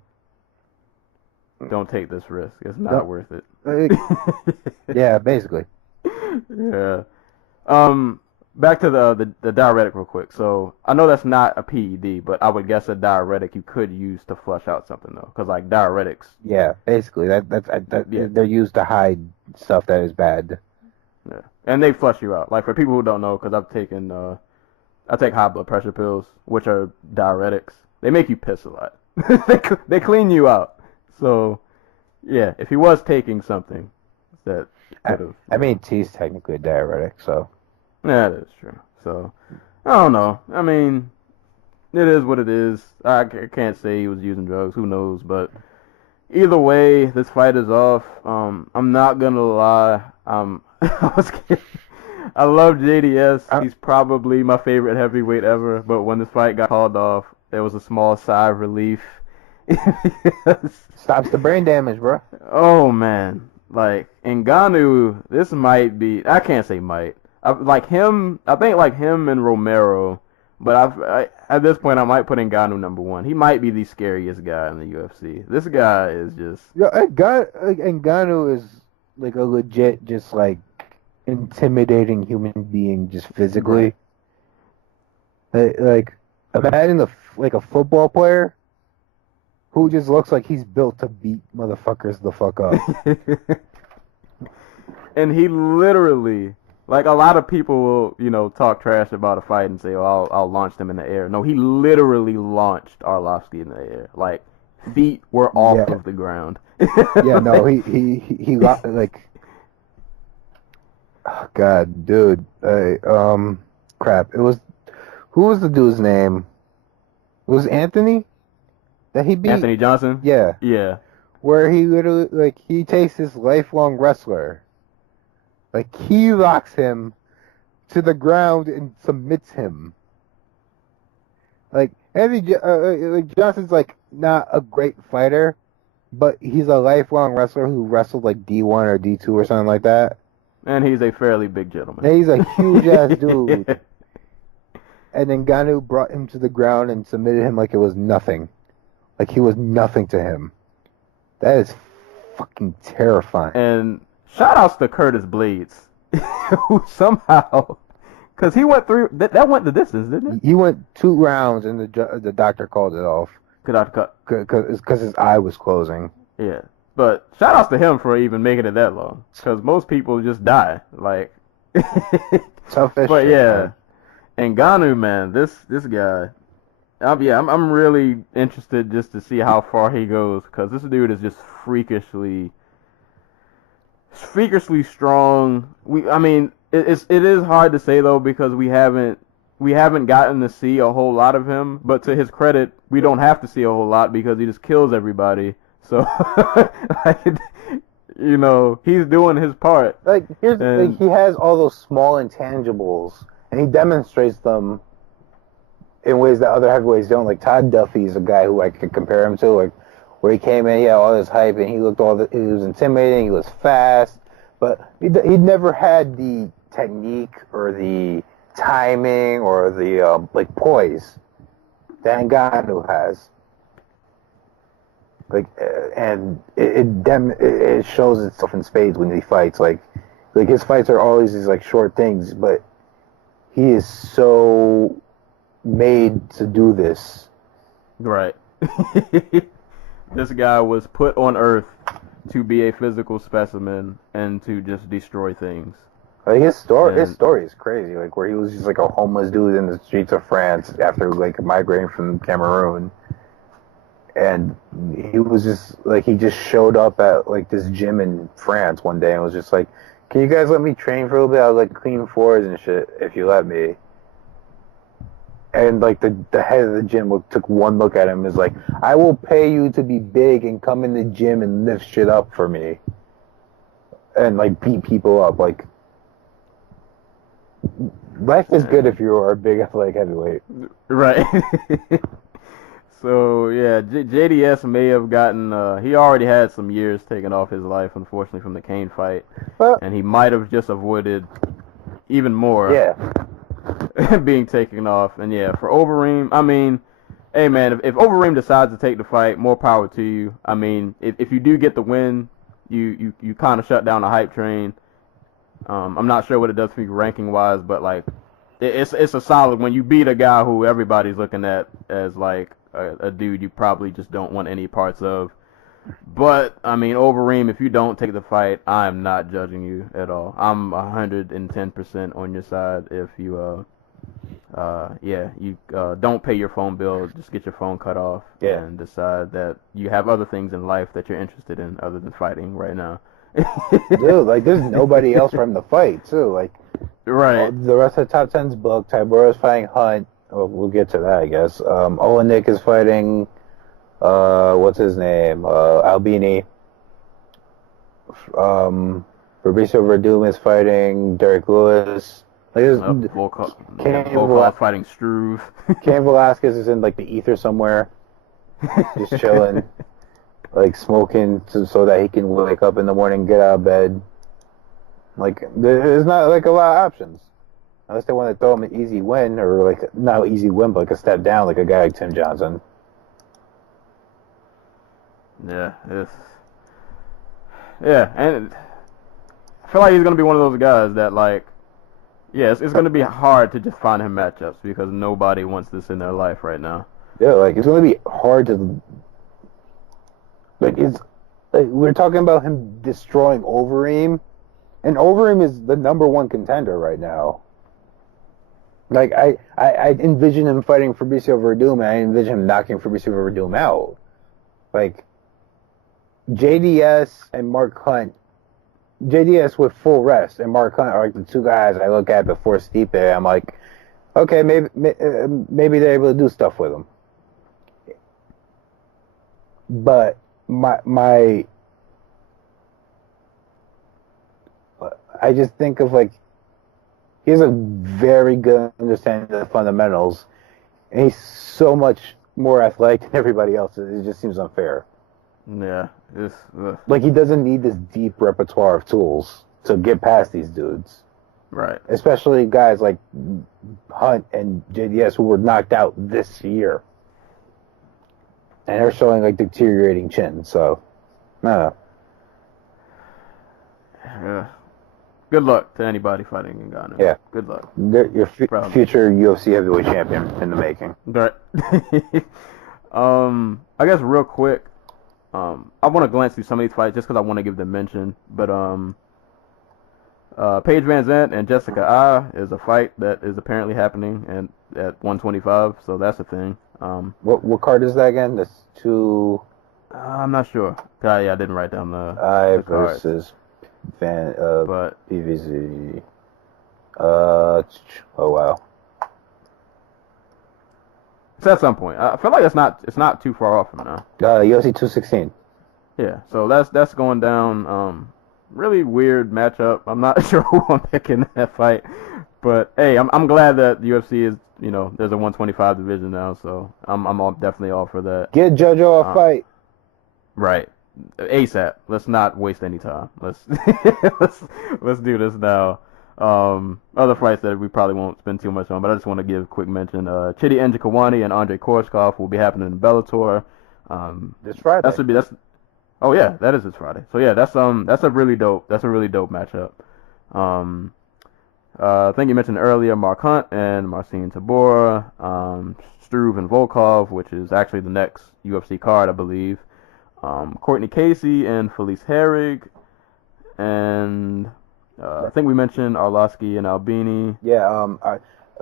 don't take this risk. It's not worth it. Yeah, basically. Yeah. Back to the diuretic real quick. So I know that's not a PED, but I would guess a diuretic you could use to flush out something though, because like diuretics. Yeah, basically yeah. They're used to hide stuff that is bad. Yeah, and they flush you out. Like for people who don't know, because I take high blood pressure pills, which are diuretics. They make you piss a lot. they clean you out. So yeah, if he was taking something, that could have. I mean, tea's technically a diuretic, so. Yeah, that is true. So, I don't know. I mean, it is what it is. I can't say he was using drugs. Who knows? But either way, this fight is off. I'm not gonna lie. I was kidding. I love JDS. He's probably my favorite heavyweight ever. But when this fight got called off, there was a small sigh of relief. Stops the brain damage, bro. Oh man, like Ngannou, this might be. I can't say might. I think like him and Romero, but at this point I might put Ngannou number one. He might be the scariest guy in the UFC. This guy is just. Yeah, Ngannou is like a legit, just like intimidating human being, just physically. Like imagine like a football player who just looks like he's built to beat motherfuckers the fuck up. And he literally. Like, a lot of people will, talk trash about a fight and say, oh, I'll launch them in the air. No, he literally launched Arlovski in the air. Like, feet were off of the ground. Yeah, no, he got, like, oh, God, dude. Crap. Who was the dude's name? It was Anthony that he beat? Anthony Johnson? Yeah. Yeah. Where he literally, like, he takes this lifelong wrestler. Like, he locks him to the ground and submits him. Like, like Johnson's, like, not a great fighter, but he's a lifelong wrestler who wrestled, like, D1 or D2 or something like that. And he's a fairly big gentleman. And he's a huge-ass dude. And then Ngannou brought him to the ground and submitted him like it was nothing. Like, he was nothing to him. That is fucking terrifying. And shout outs to Curtis Blades, who somehow, because he went through, that went the distance, didn't it? He went 2 rounds and the doctor called it off. Because his eye was closing. Yeah. But shout outs to him for even making it that long. Because most people just die. Like, tough as but shit, yeah. And Ngannou, man, this guy, I'm really interested just to see how far he goes. Because this dude is just freakishly strong. It is hard to say though because we haven't gotten to see a whole lot of him. But to his credit, we don't have to see a whole lot because he just kills everybody. So, he's doing his part. Like he has all those small intangibles, and he demonstrates them in ways that other heavyweights don't. Like Todd Duffy's a guy who I could compare him to, like. Where he came in, he had all this hype, and he was intimidating, he was fast, but he never had the technique or the timing or the like poise that Ngannou has. Like, and it shows itself in spades when he fights. Like his fights are always these like short things, but he is so made to do this. Right. This guy was put on Earth to be a physical specimen and to just destroy things. Like his And story is crazy. Like where he was just like a homeless dude in the streets of France after like migrating from Cameroon, and he was just like he just showed up at like this gym in France one day and was just like, "Can you guys let me train for a little bit? I'll like clean floors and shit if you let me." And like the head of the gym took one look at him and was like, "I will pay you to be big and come in the gym and lift shit up for me, and like beat people up." Like life is good if you are a big athletic heavyweight. right. So yeah, JDS may have gotten. He already had some years taken off his life, unfortunately, from the Kane fight, But and he might have just avoided even more yeah, being taken off. And yeah, for Overeem, I mean, hey man, if Overeem decides to take the fight, more power to you. I mean, if you do get the win, you kind of shut down the hype train. I'm not sure what it does for you ranking wise, but like it's a solid when you beat a guy who everybody's looking at as like a dude you probably just don't want any parts of. But I mean, Overeem, if you don't take the fight, I'm not judging you at all. I'm 110% on your side. If you don't pay your phone bill, just get your phone cut off and decide that you have other things in life that you're interested in other than fighting right now. dude, like there's nobody else from the fight too. Like Right. the rest of the top 10's booked. Tybura's fighting Hunt. Oh, we'll get to that, I guess. Olenek is fighting. What's his name? Albini. Fabricio Verdum is fighting Derek Lewis. Like, Volkov fighting Struve. Cain Velasquez is in like the ether somewhere, just chilling, like smoking so that he can wake up in the morning, get out of bed. Like there's not like a lot of options, unless they want to throw him an easy win or like not an easy win, but like a step down, like a guy like Tim Johnson. Yeah, and I feel like he's gonna be one of those guys that like, it's gonna be hard to just find him matchups because nobody wants this in their life right now. Yeah, like it's gonna be hard to like it's like we're talking about him destroying Overeem, and Overeem is the number one contender right now. Like I envision him fighting Fabricio Verdum, and I envision him knocking Fabricio Verdum out. Like JDS and Mark Hunt. JDS with full rest and Mark Hunt are like the two guys I look at before Stipe. I'm like, okay, maybe they're able to do stuff with him. But my I just think of like he has a very good understanding of the fundamentals, and he's so much more athletic than everybody else. It just seems unfair. Yeah, like he doesn't need this deep repertoire of tools to get past these dudes. Right. Especially guys like Hunt and JDS who were knocked out this year. And they're showing like deteriorating chin, so yeah. Good luck to anybody fighting Ngannou. Yeah. Good luck. Your future UFC heavyweight champion in the making. Right. I guess real quick, I want to glance through some of these fights just because I want to give them mention. But Paige Van Zandt and Jessica Ah is a fight that is apparently happening at 125, so that's a thing. What card is that again? That's two. I'm not sure. I didn't write down the versus but PVZ. Oh wow. It's at some point. I feel like it's not too far off from now. UFC 216. Yeah, so that's going down. Really weird matchup. I'm not sure who I'm picking in that fight, but hey, I'm glad that the UFC is there's a 125 division now, so I'm definitely all for that. Get JoJo a fight. Right, ASAP. Let's not waste any time. Let's let's do this now. Other fights that we probably won't spend too much on, but I just want to give a quick mention. Chidi Njokuani and Andrei Korshkov will be happening in Bellator. This Friday. Oh yeah, that is this Friday. So yeah, that's a really dope matchup. I think you mentioned earlier Mark Hunt and Marcin Tybura, Struve and Volkov, which is actually the next UFC card, I believe. Courtney Casey and Felice Herrig, and I think we mentioned Arlovsky and Albini. Yeah.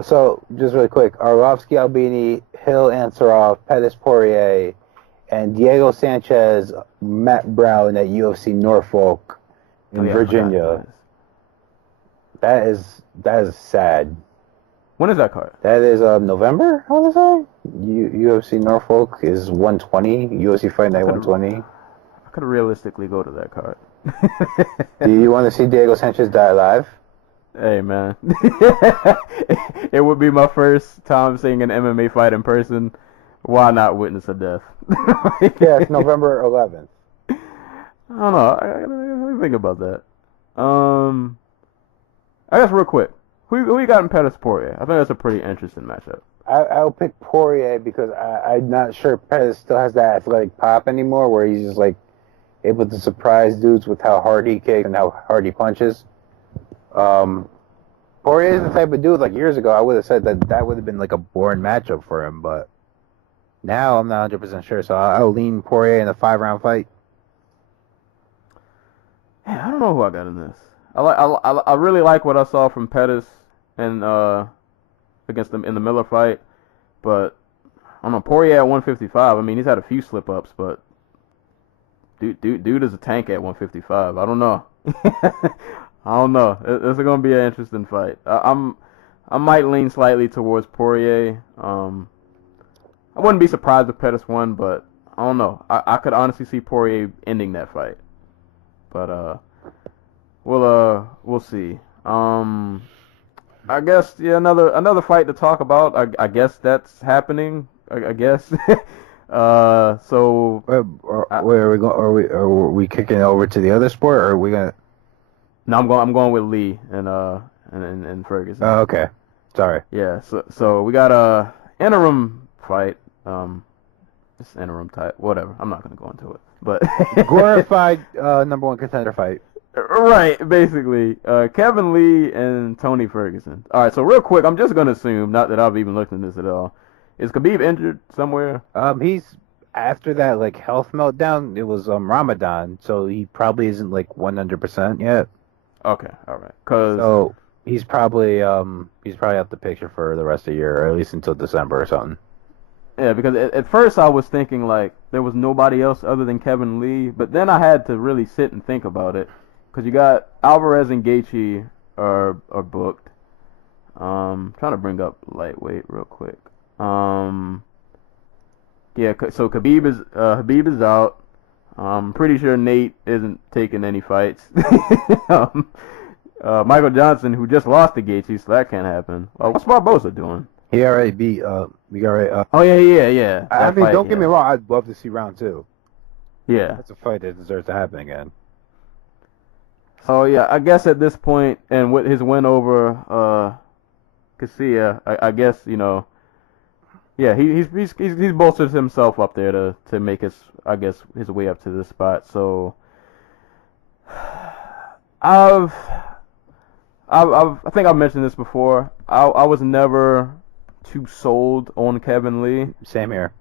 So just really quick, Arlovsky, Albini, Hill, Ansarov, Pettis, Poirier, and Diego Sanchez, Matt Brown at UFC Norfolk in Virginia. That is sad. When is that card? That is November, I want to say. UFC Norfolk is 120. UFC Fight Night 120. I could realistically go to that card. Do you want to see Diego Sanchez die live? Hey, man. It would be my first time seeing an MMA fight in person. Why not witness a death? Yeah, it's November 11th. I don't know. I gotta think about that. I guess real quick. Who you got in Pettis Poirier? I think that's a pretty interesting matchup. I'll pick Poirier because I'm not sure Pettis still has that athletic pop anymore where he's just like able to surprise dudes with how hard he kicks and how hard he punches. Poirier is the type of dude, like years ago, I would have said that would have been like a boring matchup for him, but now I'm not 100% sure, so I'll lean Poirier in a 5-round fight. Yeah, I don't know who I got in this. I really like what I saw from Pettis and against them in the Miller fight, but I don't know, Poirier at 155. I mean, he's had a few slip ups, but dude is a tank at 155. I don't know. I don't know. It's gonna be an interesting fight. I might lean slightly towards Poirier. I wouldn't be surprised if Pettis won, but I don't know. I could honestly see Poirier ending that fight, but we'll see. I guess another fight to talk about. I guess that's happening. I guess. So where are we going? Are we kicking over to the other sport, or are we gonna? No, I'm going with Lee and Ferguson. Oh, okay. Sorry. Yeah. So we got a interim fight. It's interim type. Whatever. I'm not gonna go into it. But glorified number one contender fight. Right, basically. Kevin Lee and Tony Ferguson. All right, so real quick, I'm just going to assume, not that I've even looked into this at all, is Khabib injured somewhere? He's, after that, like, health meltdown, it was Ramadan, so he probably isn't, like, 100% yet. Okay, all right. So he's probably out the picture for the rest of the year, or at least until December or something. Yeah, because at first I was thinking, like, there was nobody else other than Kevin Lee, but then I had to really sit and think about it. Because you got Alvarez and Gaethje are booked. Trying to bring up lightweight real quick. Yeah, so Khabib is out. I'm pretty sure Nate isn't taking any fights. Michael Johnson, who just lost to Gaethje, so that can't happen. What's Barboza doing? He already beat. Oh yeah. I mean, don't get me wrong. I'd love to see round 2. Yeah, that's a fight that deserves to happen again. So yeah, I guess at this point, and with his win over Casilla, I guess yeah, he's bolstered himself up there to make his way up to this spot. So I think I've mentioned this before. I was never too sold on Kevin Lee. Same here.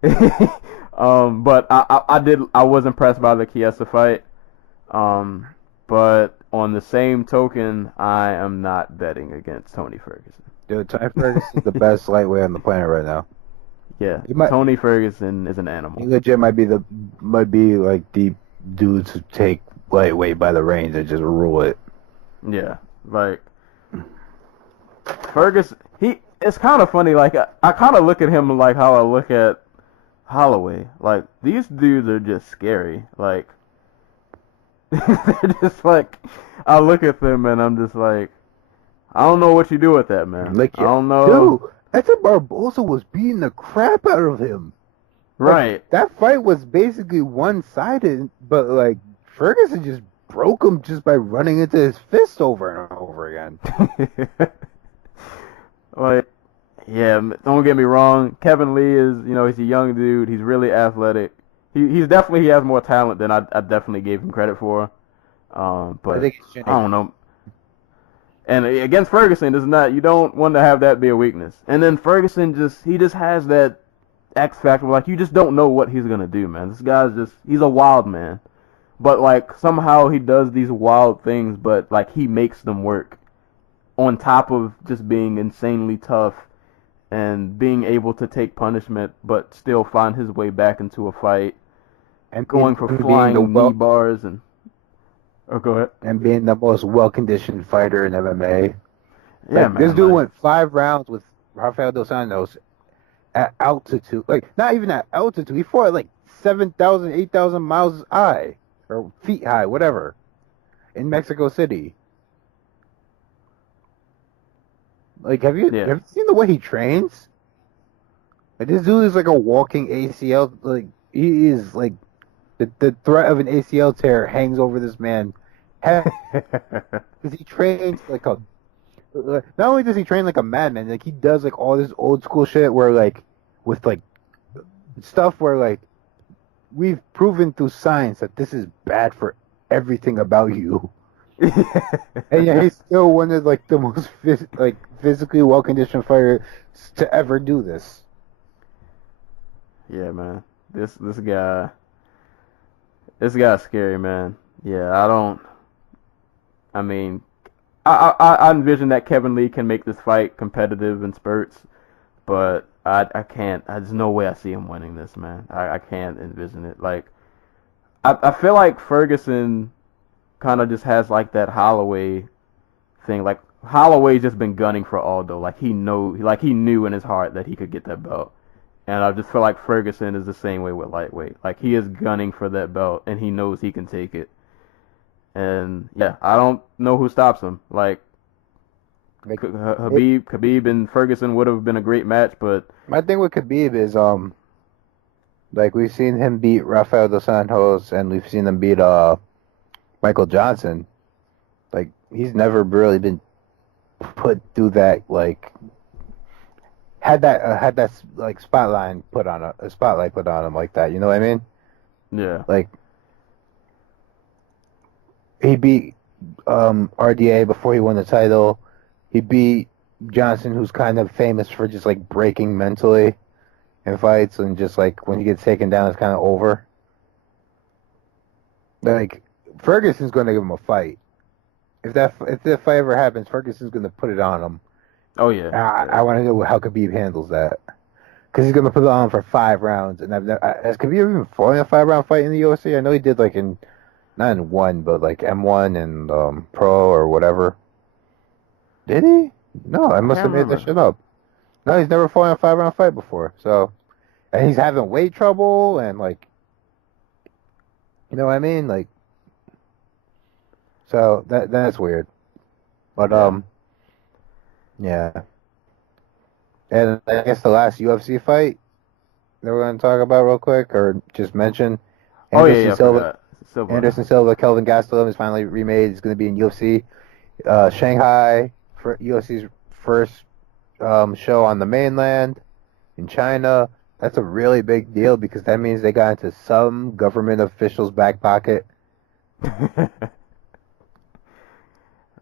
But I was impressed by the Chiesa fight. But on the same token, I am not betting against Tony Ferguson. Dude, Tony Ferguson is the best lightweight on the planet right now. Yeah, Tony Ferguson is an animal. He legit might be like the dude to take lightweight by the reins and just rule it. Yeah, like Ferguson. It's kind of funny. Like I kind of look at him like how I look at Holloway. Like these dudes are just scary. Like. They're just like, I look at them and I'm just like, I don't know what you do with that, man. I don't know. Dude, I think Barboza was beating the crap out of him. Right. Like, that fight was basically one-sided, but like Ferguson just broke him just by running into his fist over and over again. Like, yeah, don't get me wrong. Kevin Lee is, he's a young dude. He's really athletic. He has more talent than I definitely gave him credit for. But I don't know. And against Ferguson, you don't want to have that be a weakness. And then Ferguson just has that X factor. Like, you just don't know what he's gonna do, man. This guy's he's a wild man. But like somehow he does these wild things, but like he makes them work. On top of just being insanely tough and being able to take punishment, but still find his way back into a fight, And going for flying knee bars and. Oh, go ahead. And being the most well-conditioned fighter in MMA. Yeah, like, man. This dude went 5 rounds with Rafael dos Anjos at altitude. Like, not even at altitude. He fought at like 7,000, 8,000 miles high. Or feet high, whatever. In Mexico City. Like, have you seen the way he trains? Like, this dude is like a walking ACL. Like, he is like, the threat of an ACL tear hangs over this man. Because he trains like a. Not only does he train like a madman, like he does like all this old school shit where like with like stuff where like we've proven through science that this is bad for everything about you. And yet he's still one of like the most physically well conditioned fighters to ever do this. Yeah, man. This guy's scary, man. Yeah, I mean, I envision that Kevin Lee can make this fight competitive in spurts, but I can't. There's no way I see him winning this, man. I can't envision it. Like, I feel like Ferguson kind of just has like that Holloway thing. Like, Holloway's just been gunning for Aldo. Like, he knew in his heart that he could get that belt. And I just feel like Ferguson is the same way with lightweight. Like, he is gunning for that belt, and he knows he can take it. And yeah, I don't know who stops him. Like Khabib and Ferguson would have been a great match, but my thing with Khabib is like we've seen him beat Rafael dos Anjos and we've seen him beat Michael Johnson. Like, he's never really been put through that, like had that like spotlight put on him like that. You know what I mean? Yeah. Like, he beat RDA before he won the title. He beat Johnson, who's kind of famous for just like breaking mentally in fights, and just like when he gets taken down, it's kind of over. Like, Ferguson's going to give him a fight. If that fight ever happens, Ferguson's going to put it on him. Oh yeah. I want to know how Khabib handles that, because he's going to put it on for 5 rounds. And has Khabib even fought in a 5-round fight in the UFC? I know he did, like not in one, but like M1 and Pro or whatever. Did he? No, I must have made that shit up. No, he's never fought in a 5-round fight before. So, and he's having weight trouble and like, you know what I mean? Like, so that's weird. But yeah. And I guess the last UFC fight that we're going to talk about real quick, or just mention. Anderson Silva. Anderson Silva, Kelvin Gastelum is finally remade. It's going to be in UFC Shanghai for UFC's first show on the mainland in China. That's a really big deal because that means they got into some government official's back pocket.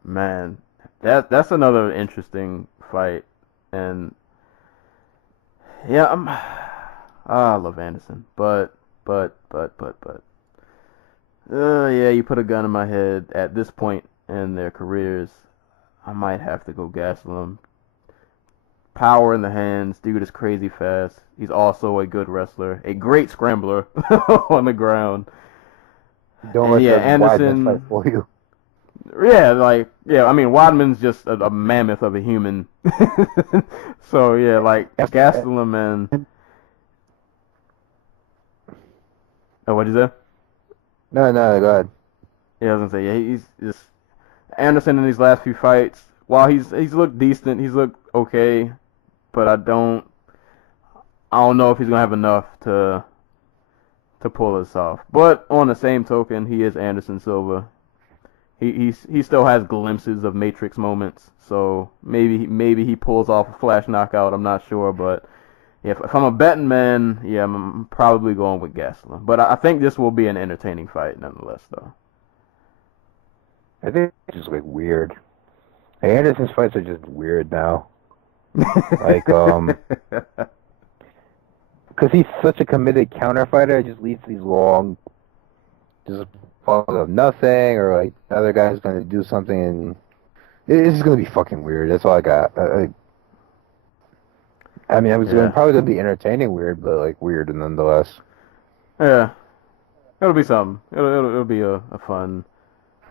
Man, that's another interesting fight, and yeah, I love Anderson, but. Yeah, you put a gun in my head. At this point in their careers, I might have to go Gastelum. Power in the hands, dude is crazy fast. He's also a good wrestler, a great scrambler on the ground. Don't let Anderson fight for you. Yeah, I mean, Weidman's just a mammoth of a human. So yeah, like Gastelum, man. Oh, what'd you say? No, go ahead. Yeah, I was gonna say, yeah, he's just Anderson in these last few fights. While he's looked decent, he's looked okay, but I don't know if he's gonna have enough to pull this off. But on the same token, he is Anderson Silva. He still has glimpses of Matrix moments, so maybe he pulls off a flash knockout. I'm not sure, but. If I'm a betting man, yeah, I'm probably going with Gastelum. But I think this will be an entertaining fight nonetheless, though. I think it's just, like, weird. Hey, Anderson's fights are just weird now. Like, because he's such a committed counter fighter, it just leads to these long, just falls of nothing, or like the other guy's going to do something, and it's just going to be fucking weird. That's all I got. I mean, it's probably going to be entertaining weird, but like weird nonetheless. Yeah, it'll be something. It'll be a fun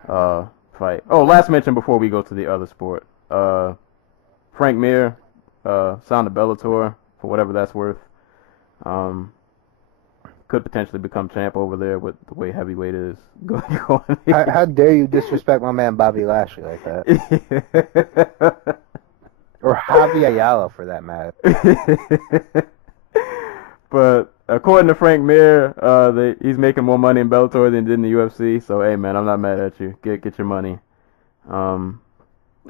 fight. Oh, last mention before we go to the other sport. Frank Mir signed to Bellator for whatever that's worth. Could potentially become champ over there with the way heavyweight is going. How dare you disrespect my man Bobby Lashley like that? Or Javi Ayala, for that matter. But according to Frank Mir, he's making more money in Bellator than he did in the UFC. So, hey, man, I'm not mad at you. Get your money. And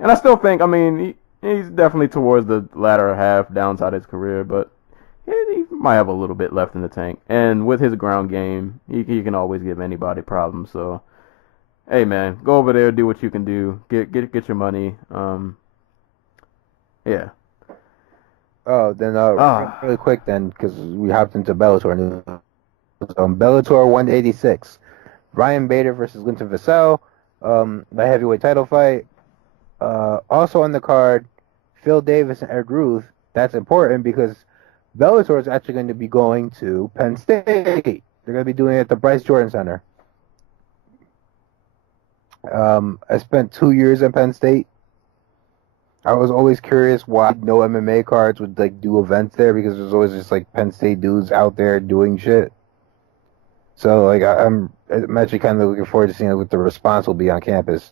I still think, I mean, he's definitely towards the latter half, downside of his career, but he might have a little bit left in the tank. And with his ground game, he can always give anybody problems. So, hey, man, go over there, do what you can do. Get your money. Yeah. Oh, then really quick then, because we hopped into Bellator. Bellator 186, Ryan Bader versus Linton Vassell, the heavyweight title fight. Also on the card, Phil Davis and Ed Ruth. That's important because Bellator is actually going to be going to Penn State. They're going to be doing it at the Bryce Jordan Center. I spent 2 years at Penn State. I was always curious why no MMA cards would like do events there, because there's always just like Penn State dudes out there doing shit. So like I'm actually kind of looking forward to seeing what the response will be on campus,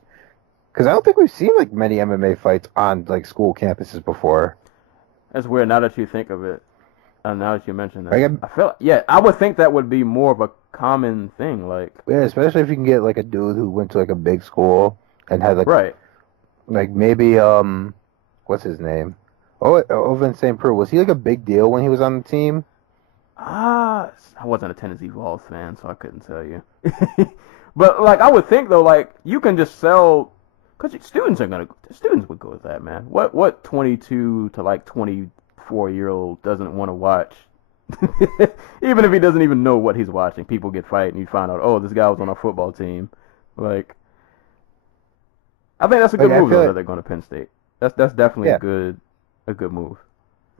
because I don't think we've seen like many MMA fights on like school campuses before. That's weird now that you think of it. Now that you mention that, I would think that would be more of a common thing. Like, yeah, especially if you can get like a dude who went to like a big school and had like like maybe what's his name? Over in St. Preux. Was he like a big deal when he was on the team? I wasn't a Tennessee Vols fan, so I couldn't tell you. But like, I would think though, like you can just sell, because students would go with that, man. What 22 to like 24-year-old doesn't want to watch? Even if he doesn't even know what he's watching, people get fight and you find out, oh, this guy was on our football team. Like, I think that's a good move though, that they're going to Penn State. That's definitely a good move.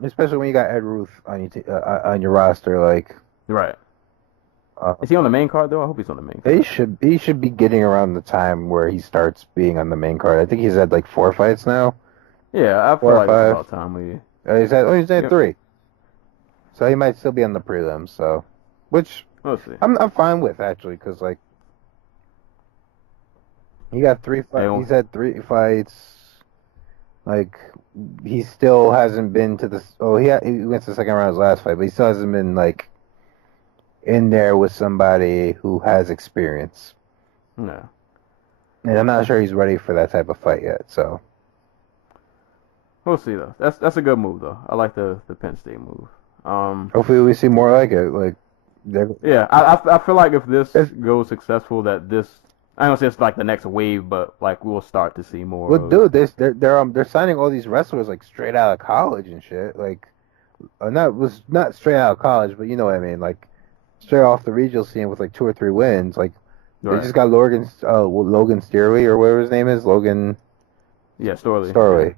Especially when you got Ed Ruth on your roster, like. Right. Is he on the main card though? I hope he's on the main card. He should be getting around the time where he starts being on the main card. I think he's had like 4 fights now. Yeah, I feel like it's about time we. He's had 3. So he might still be on the prelims. So, which we'll see. I'm fine with actually, because like he got 3 fights. He's had 3 fights. Like, he still hasn't been to the. Oh, he went to the second round of his last fight, but he still hasn't been like in there with somebody who has experience. No. And I'm not sure he's ready for that type of fight yet. So we'll see though. That's a good move though. I like the Penn State move. Hopefully we see more like it. Like, yeah, I feel like if this goes successful, that this. I don't say it's like the next wave, but like we'll start to see more. Well, dude, they're signing all these wrestlers like straight out of college and shit. Like, not straight out of college, but you know what I mean. Like, straight off the regional scene with like 2 or 3 wins. Like, they just got Logan Stearley or whatever his name is, Logan. Yeah, Storley.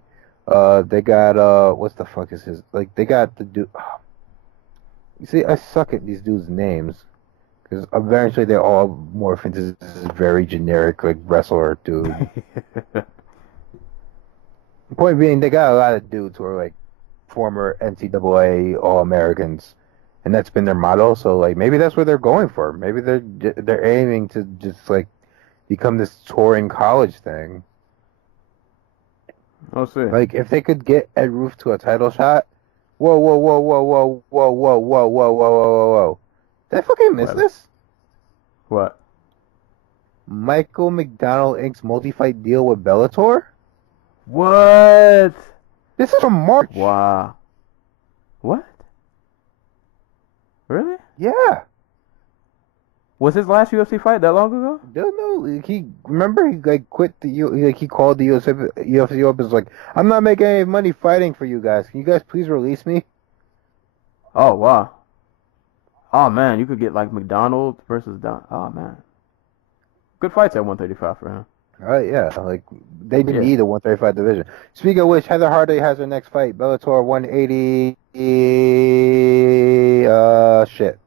They got what the fuck is his? Like, they got the dude. You see, I suck at these dudes' names. Because eventually they all morph into this very generic, like, wrestler dude. The point being, they got a lot of dudes who are, like, former NCAA All-Americans. And that's been their motto, so, like, maybe that's what they're going for. Maybe they're aiming to just, like, become this touring college thing. I'll see. Like, if they could get Ed Ruth to a title shot... Whoa, whoa, whoa, whoa, whoa, whoa, whoa, whoa, whoa, whoa, whoa, whoa. Did I fucking miss this? What? Michael McDonald Inc.'s multi-fight deal with Bellator? What? This is from March. Wow. What? Really? Yeah. Was his last UFC fight that long ago? No, he like quit he called the UFC up and was like, I'm not making any money fighting for you guys. Can you guys please release me? Oh wow. Oh man, you could get like McDonald versus Don. Oh man, good fights at 135 for him. Yeah, like they didn't Yeah. need a 135 division. Speaking of which, Heather Hardy has her next fight, Bellator 180. Shit,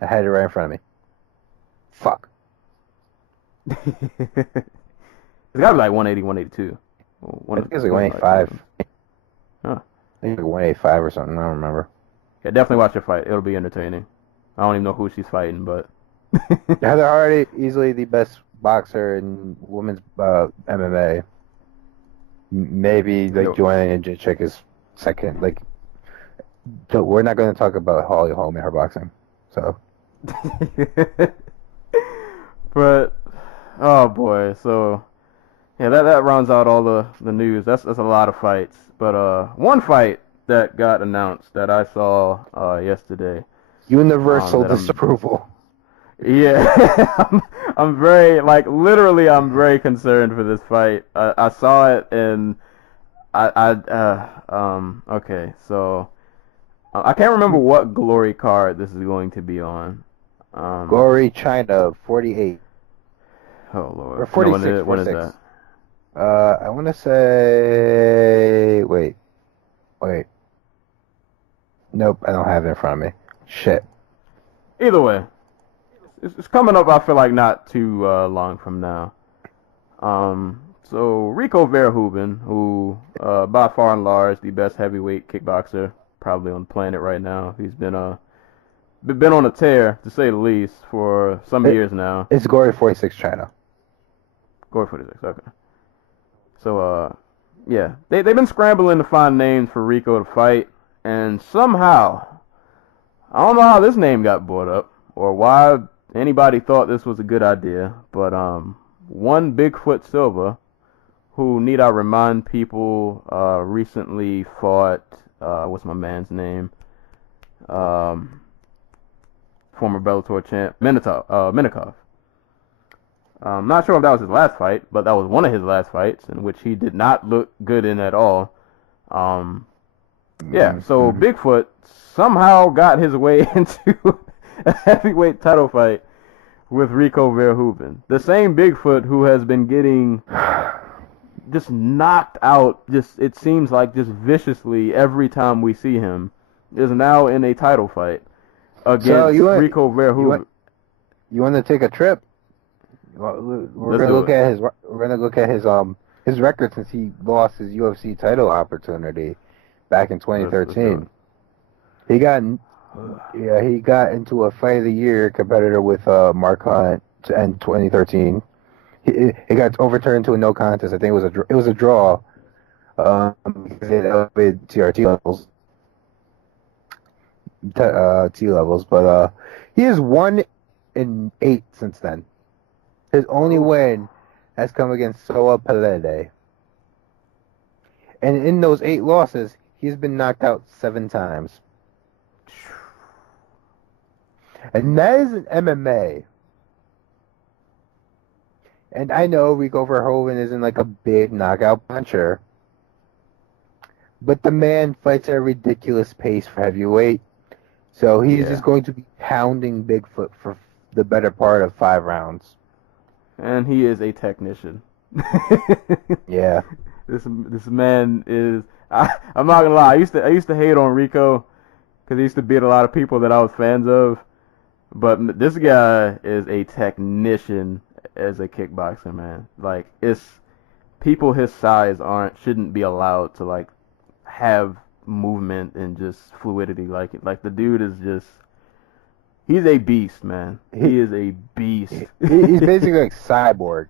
I had it right in front of me. Fuck. It's gotta be like 180, 182. I think it's like 185. Huh. I think it's like 185 or something. I don't remember. Yeah, definitely watch her fight. It'll be entertaining. I don't even know who she's fighting, but Heather Hardy, easily the best boxer in women's MMA. Maybe like Joanna Jędrzejczyk is second. Like, we're not going to talk about Holly Holm and her boxing. So, but oh boy, so yeah, that rounds out all the news. That's a lot of fights. But one fight that got announced that I saw yesterday. universal disapproval. Yeah, I'm very literally I'm very concerned for this fight. I saw it and okay, so I can't remember what Glory card this is going to be on. Glory China 48 Oh Lord, or 46. No, when is 46. that? I want to say wait. Nope, I don't have it in front of me. Shit. Either way, it's coming up. I feel like not too long from now. So Rico Verhoeven, who by far and large the best heavyweight kickboxer probably on the planet right now. He's been on a tear to say the least for some years now. It's Glory 46 China. Glory 46, okay. So yeah, they've been scrambling to find names for Rico to fight, and somehow I don't know how this name got brought up or why anybody thought this was a good idea, but one Bigfoot Silva, who need I remind people recently fought what's my man's name? Former Bellator champ Minakov. I'm not sure if that was his last fight, but that was one of his last fights in which he did not look good in at all. Yeah, so Bigfoot somehow got his way into a heavyweight title fight with Rico Verhoeven. The same Bigfoot who has been getting just knocked out, it seems like just viciously every time we see him, is now in a title fight against Rico Verhoeven. You want to take a trip? We're gonna look at his record since he lost his UFC title opportunity back in 2013. He got into a fight of the year competitor with Mark Hunt in 2013. He got overturned to a no contest. I think it was a draw because they had elevated TRT levels. T levels, but he has 1-8 since then. His only win has come against Soa Pelede. And in those 8 losses, he's been knocked out 7 times. And that is an MMA. And I know Rico Verhoeven isn't like a big knockout puncher. But the man fights at a ridiculous pace for heavyweight. So he's just going to be pounding Bigfoot for the better part of 5 rounds. And he is a technician. Yeah. This man is. I'm not gonna lie. I used to hate on Rico because he used to beat a lot of people that I was fans of. But this guy is a technician as a kickboxer, man. Like, it's people his size shouldn't be allowed to have movement and just fluidity like it. Like, the dude is just. He's a beast, man. He is a beast. He's basically like Cyborg.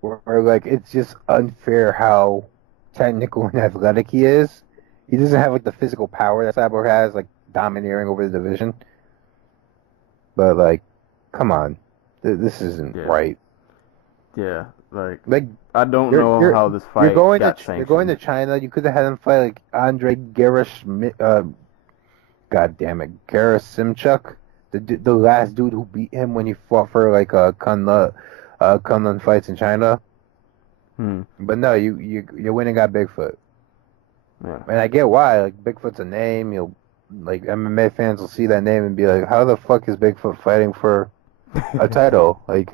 Where it's just unfair how technical and athletic he is. He doesn't have the physical power that Cyborg has, domineering over the division. But come on, this isn't right. Yeah, I don't know how this fight got sanctioned. You're going to China. You could have had him fight Andre Gerasimchuk, the last dude who beat him when he fought for Kunlun fights in China. But no, you went and got Bigfoot. Yeah. And I get why. Bigfoot's a name. like MMA fans will see that name and be like, how the fuck is Bigfoot fighting for a title? Like,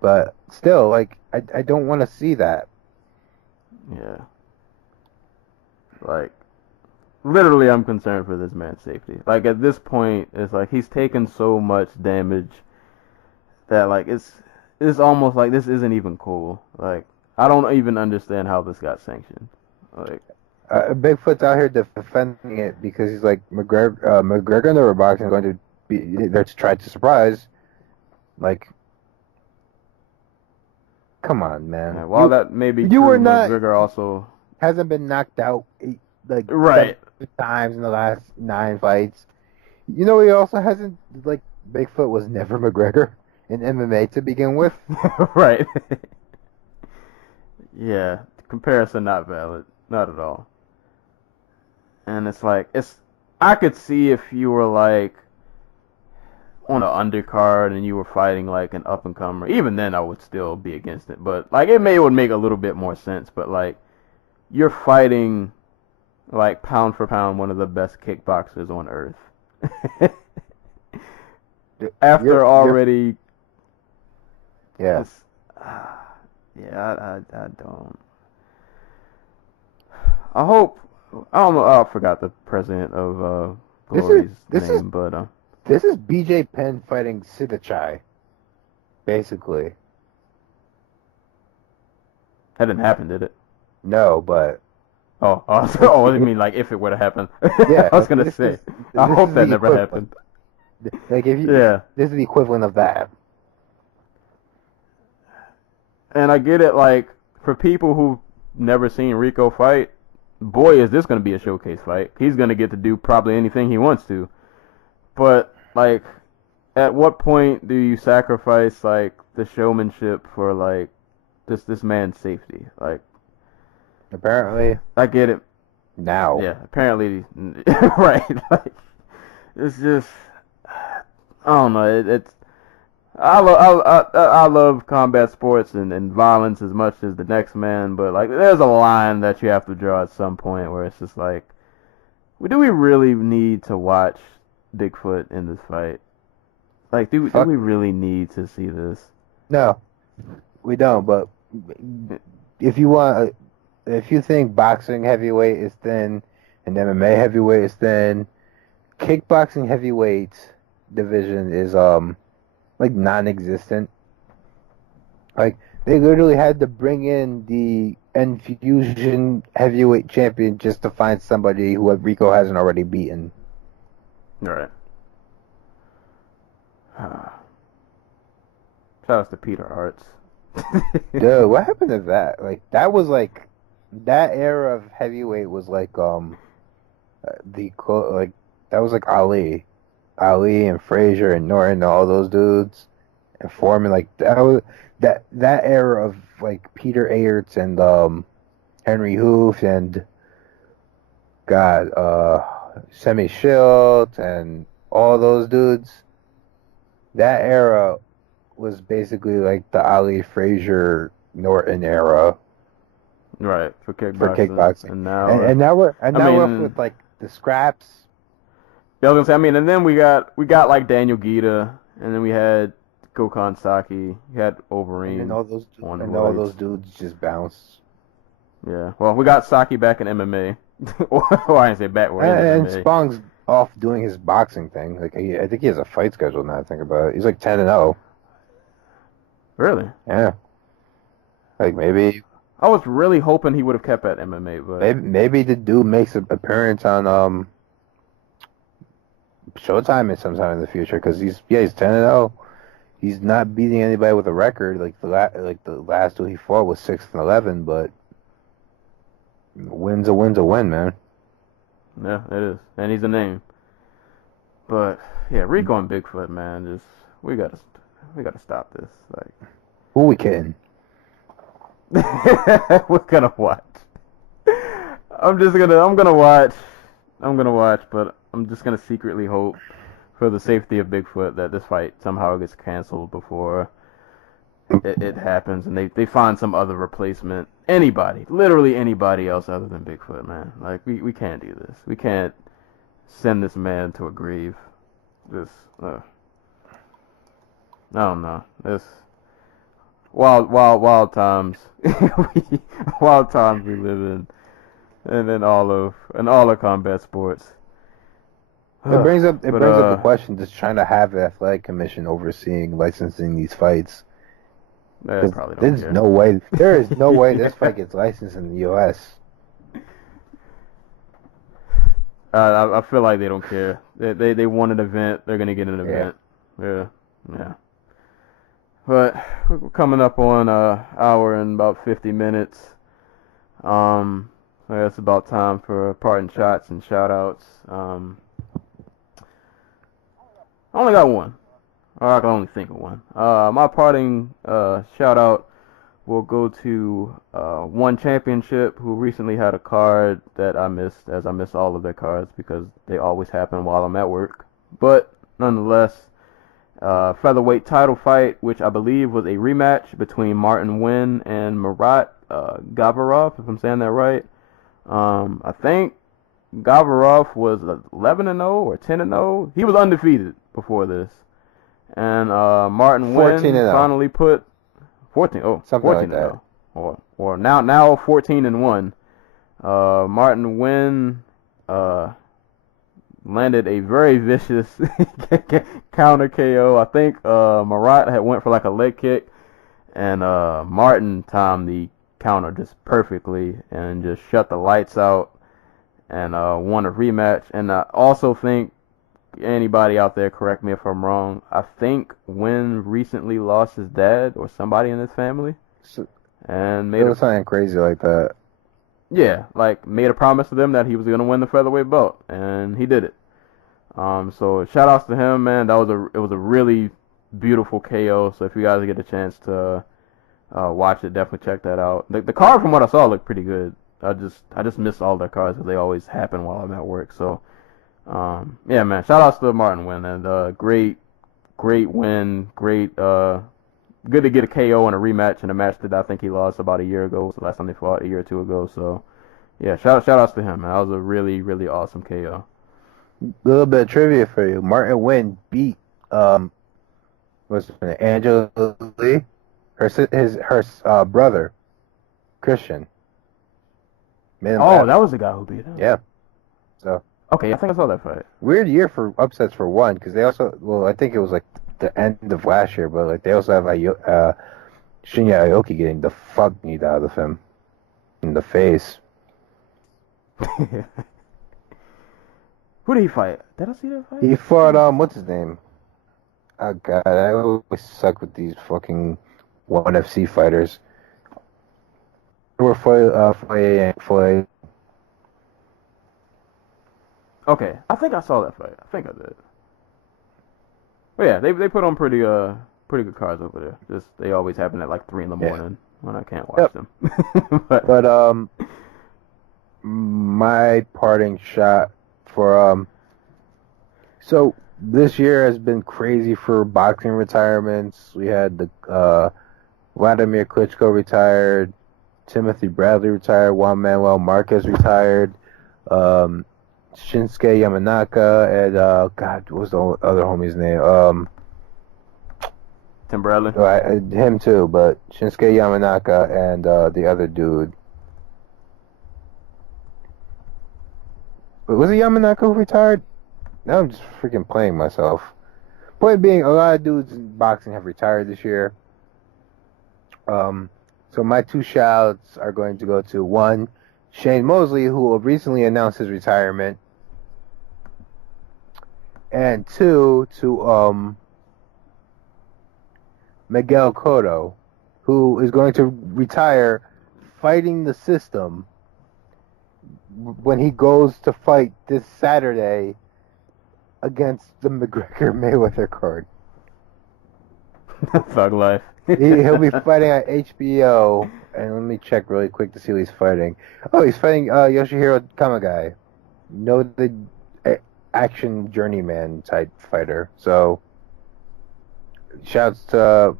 but still, like, I don't want to see that. Yeah. Like, literally, I'm concerned for this man's safety. Like, at this point, it's like he's taken so much damage that, like, it's almost like this isn't even cool. Like, I don't even understand how this got sanctioned. Like, Bigfoot's out here defending it because he's like, McGregor and the boxing is going to be there to try to surprise. Like, come on, man. yeah, while that may be you true, were not McGregor also hasn't been knocked out like right. 7 times in the last 9 fights. You know, he also hasn't, like, Bigfoot was never McGregor in MMA to begin with. Right. Yeah, comparison not valid, not at all. And it's like I could see if you were like on an undercard and you were fighting like an up and comer. Even then, I would still be against it. But like it would make a little bit more sense. But like you're fighting like pound for pound one of the best kickboxers on earth. After already, yeah. Yeah, I don't. I hope. I don't know. I forgot the president of Glory's name, but this is BJ Penn fighting Sidachai, basically. That didn't happen, did it? No, but oh, you mean like if it would have happened? Yeah, I was gonna say. I hope that never happened. Like if you, yeah, this is the equivalent of that. And I get it. Like for people who've never seen Rico fight, boy, is this gonna be a showcase fight. He's gonna get to do probably anything he wants to. But like, at what point do you sacrifice like the showmanship for like this man's safety? Like, apparently, I get it now. Yeah, apparently, right. Like, it's just, I don't know. It's I love combat sports and violence as much as the next man, but like, there's a line that you have to draw at some point where it's just like, do we really need to watch Bigfoot in this fight? Like, do we really need to see this? No, we don't. But if you think boxing heavyweight is thin and MMA heavyweight is thin, kickboxing heavyweight division is like non-existent. Like they literally had to bring in the Infusion heavyweight champion just to find somebody who Rico hasn't already beaten. Right. Shout out to Peter Arts. Dude, what happened to that? Like that was like that era of heavyweight was like like that was like Ali and Frazier and Norton and all those dudes and Foreman. Like that was that era of like Peter Aerts and Henry Hoof and Semi Schilt and all those dudes. That era was basically like the Ali Frazier Norton era. Right, for kickboxing. And now we're with like the scraps. Yeah, I was gonna say, I mean, and then we got like Daniel Guida, and then we had Gokhan Saki, we had Overeem. And all those dudes just bounced. Yeah, well, we got Saki back in MMA. Or I didn't say back. And Spong's off doing his boxing thing. Like I think he has a fight schedule now. I think about it. He's like 10-0. Really? Yeah. Like maybe. I was really hoping he would have kept at MMA, but maybe the dude makes an appearance on Showtime sometime in the future because he's 10-0. He's not beating anybody with a record. Like the last two he fought was 6-11, but win's a win, man. Yeah, it is, and he's a name. But yeah, Rico and Bigfoot, man, just we gotta stop this. Like, who we kidding? We're gonna watch. I'm gonna watch, but I'm just gonna secretly hope for the safety of Bigfoot that this fight somehow gets canceled before it happens, and they find some other replacement. Anybody, literally anybody else other than Bigfoot, man. Like we can't do this. We can't send this man to a grave. Just, I don't know. It's wild times. Wild times we live in, and in all of combat sports. It brings up But, the question: just trying to have an athletic commission overseeing licensing these fights. They probably don't There's care. no way. There is no way this fight gets licensed in the U.S. I feel like they don't care. They want an event. They're gonna get an event. Yeah. But we're coming up on an hour and about 50 minutes. So it's about time for parting shots and shout outs. I only got one. Or I can only think of one. My parting shout out will go to One Championship, who recently had a card that I missed, as I miss all of their cards because they always happen while I'm at work. But nonetheless, featherweight title fight, which I believe was a rematch between Martin Nguyen and Marat Gavarov, if I'm saying that right. I think Gavarov was 11-0 or 10-0. He was undefeated before this. And Martin Nguyen finally put 14. Oh, something 14 like that. Or now 14-1. Martin Nguyen landed a very vicious counter KO. I think Marat had went for like a leg kick, and Martin timed the counter just perfectly and just shut the lights out and won a rematch. And I also think, anybody out there, correct me if I'm wrong, I think Nguyen recently lost his dad or somebody in his family, and made something crazy like that. Yeah, like made a promise to them that he was gonna win the featherweight belt, and he did it. So shout outs to him, man. It was a really beautiful KO. So if you guys get a chance to watch it, definitely check that out. The card, from what I saw, looked pretty good. I just miss all their cards because they always happen while I'm at work. So yeah, man. Shout outs to Martin Nguyen, and great win. Great, good to get a KO and a rematch in a match that I think he lost about a year ago. It was the last time they fought, a year or two ago. So yeah, shout outs to him, man. That was a really, really awesome KO. A little bit of trivia for you. Martin Nguyen beat what's his name? Angela Lee, her brother, Christian. Oh, that was the guy who beat him. Yeah. So okay, I think I saw that fight. Weird year for upsets for one, because they also, well, I think it was like the end of last year, but like they also have like Shinya Aoki getting the fuck beat out of him in the face. Who did he fight? Did I see that fight? He fought what's his name? Oh god, I always suck with these fucking ONE FC fighters. We're Foye. Okay, I think I saw that fight. I think I did. But yeah, they put on pretty good cards over there. Just they always happen at like 3 in the morning when I can't watch them. but my parting shot for so this year has been crazy for boxing retirements. We had the Vladimir Klitschko retired, Timothy Bradley retired, Juan Manuel Marquez retired, Shinsuke Yamanaka, and God, what was the other homie's name? Tim Bradley. Him too, but Shinsuke Yamanaka and the other dude. Was it Yamanaka who retired? Now I'm just freaking playing myself. Point being, a lot of dudes in boxing have retired this year. So my two shouts are going to go to one, Shane Mosley, who recently announced his retirement, and two, to Miguel Cotto, who is going to retire fighting the system when he goes to fight this Saturday against the McGregor Mayweather card. Thug life. He'll be fighting at HBO, and let me check really quick to see who he's fighting. Oh, he's fighting Yoshihiro Kamagai, the action journeyman type fighter. So, shouts to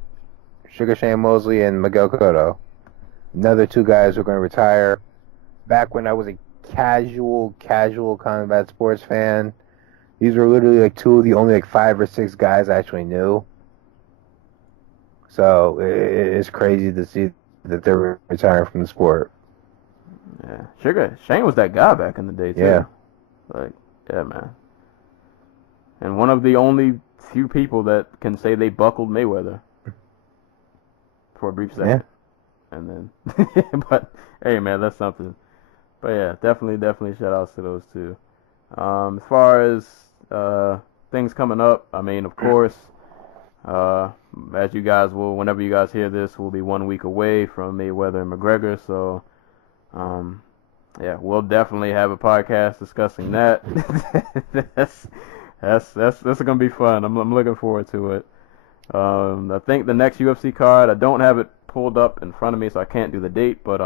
Sugar Shane Mosley and Miguel Cotto. Another two guys who are going to retire. Back when I was a casual combat sports fan. These were literally like two of the only like 5 or 6 guys I actually knew. So it's crazy to see that they're retiring from the sport. Yeah, Shane was that guy back in the day too. Yeah. Like, yeah, man. And one of the only few people that can say they buckled Mayweather for a brief second. Yeah. And then, but hey, man, that's something. But yeah, definitely shout outs to those two. As far as things coming up, I mean, of course, as you guys will, whenever you guys hear this, we'll be 1 week away from Mayweather and McGregor. So, yeah, we'll definitely have a podcast discussing that. That's gonna be fun. I'm looking forward to it. I think the next UFC card, I don't have it pulled up in front of me, so I can't do the date. But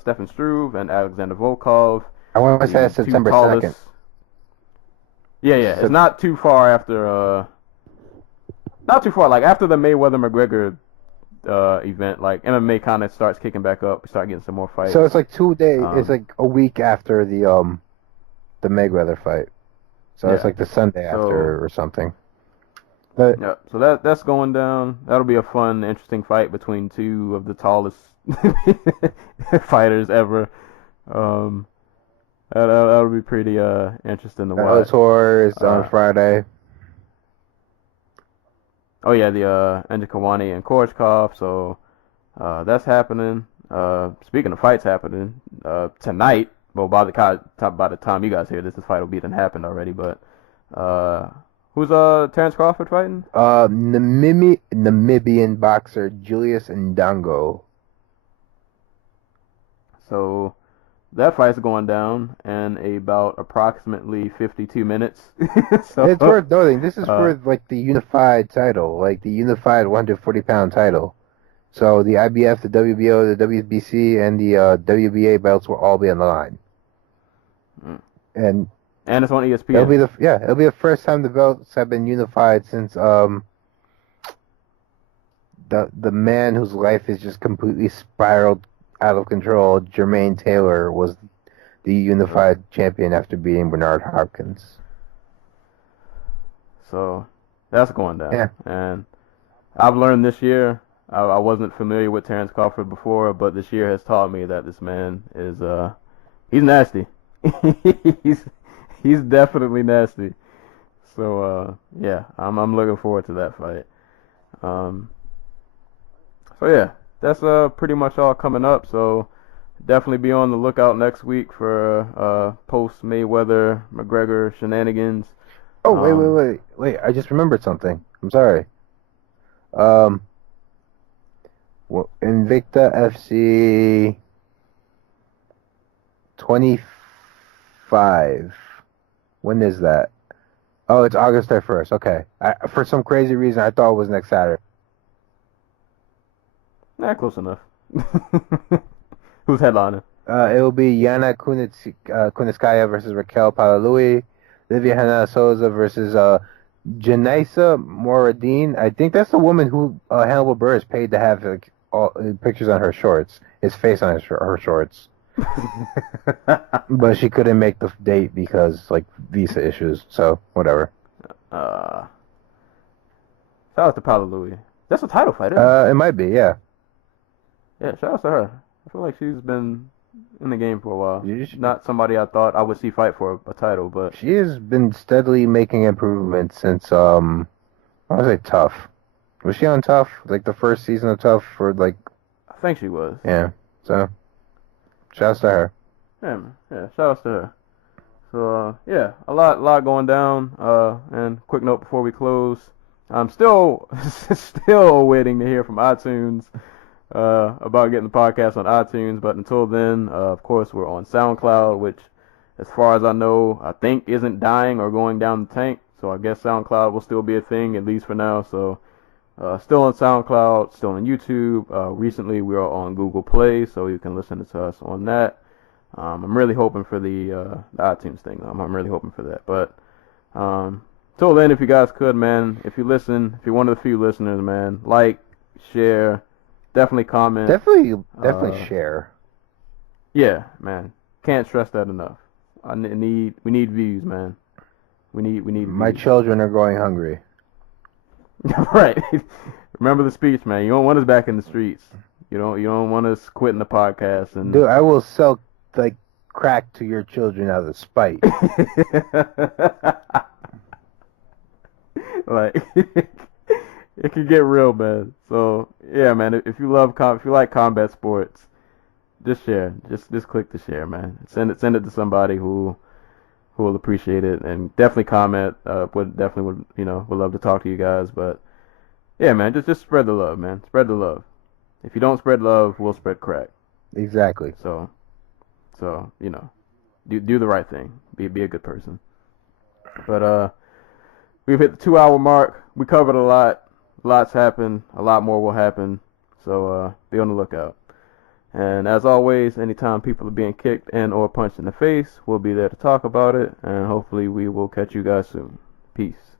Stefan Struve and Alexander Volkov. I want to say September 2nd. Yeah, it's not too far after. Not too far. Like after the Mayweather McGregor event, like MMA kind of starts kicking back up. We start getting some more fights. So it's like 2 days. It's like a week after the Mayweather fight. So it's like the Sunday after or something. But yeah, so that's going down. That'll be a fun, interesting fight between two of the tallest fighters ever. That'll be pretty interesting to watch. Bellator is on Friday. Oh yeah, the Njokuani and Korchkov. So that's happening. Speaking of fights happening tonight. Well, by the time you guys hear this fight will be done happened already. But who's Terrence Crawford fighting? Namibian boxer Julius Ndongo. So that fight's going down in about approximately 52 minutes. So, it's worth noting. This is for like the unified title, like the unified 140-pound title. So the IBF, the WBO, the WBC, and the WBA belts will all be on the line. And it's on ESPN. It'll be the first time the belts have been unified since the man whose life is just completely spiraled out of control, Jermaine Taylor, was the unified champion after beating Bernard Hopkins. So that's going down. Yeah. And I've learned this year. I wasn't familiar with Terrence Crawford before, but this year has taught me that this man is he's nasty. he's definitely nasty. So yeah, I'm looking forward to that fight. So yeah, that's pretty much all coming up. So definitely be on the lookout next week for post Mayweather McGregor shenanigans. Oh wait! I just remembered something. I'm sorry. Invicta FC 25. When is that? Oh, it's August 31st. Okay. For some crazy reason, I thought it was next Saturday. Nah, close enough. Who's headlining? It will be Yana Kunitskaya versus Raquel Palalui, Livia Hannah Souza versus Janaisa Moradin. I think that's the woman who Hannibal Buress paid to have like, all pictures on her shorts, his face on her shorts. But she couldn't make the date because like visa issues. So whatever. Shout out to Paula That's a title fight, isn't it? It might be, yeah. Yeah, shout out to her. I feel like she's been in the game for a while. She's not somebody I thought I would see fight for a title, but she has been steadily making improvements since I was like Tough. Was she on Tough? Like the first season of Tough for like I think she was. Yeah. So shouts to her. Yeah, man. Yeah, shout outs to her. So yeah, a lot going down. And quick note before we close. I'm still waiting to hear from iTunes about getting the podcast on iTunes, but until then, of course, we're on SoundCloud, which, as far as I know, I think isn't dying or going down the tank. So I guess SoundCloud will still be a thing, at least for now. So still on SoundCloud, still on YouTube. Recently, we are on Google Play, so you can listen to us on that. I'm really hoping for the iTunes thing. I'm really hoping for that. But till then, if you guys could, man, if you listen, if you're one of the few listeners, man, like, share, definitely comment. Definitely share. Yeah, man. Can't stress that enough. We need views, man. We need My views. children are going hungry. Right. Remember the speech, man. You don't want us back in the streets. You don't want us quitting the podcast and Dude, I will sell like crack to your children out of spite. like it can get real, man. So yeah, man. If you like combat sports, just share. Just click the share, man. Send it to somebody who will appreciate it, and definitely comment. Would love to talk to you guys. But yeah, man, just spread the love, man. Spread the love. If you don't spread love, we'll spread crack. Exactly. So do the right thing. Be a good person. But we've hit the 2-hour mark. We covered a lot. Lots happened. A lot more will happen. So be on the lookout. And as always, anytime people are being kicked and or punched in the face, we'll be there to talk about it. And hopefully we will catch you guys soon. Peace.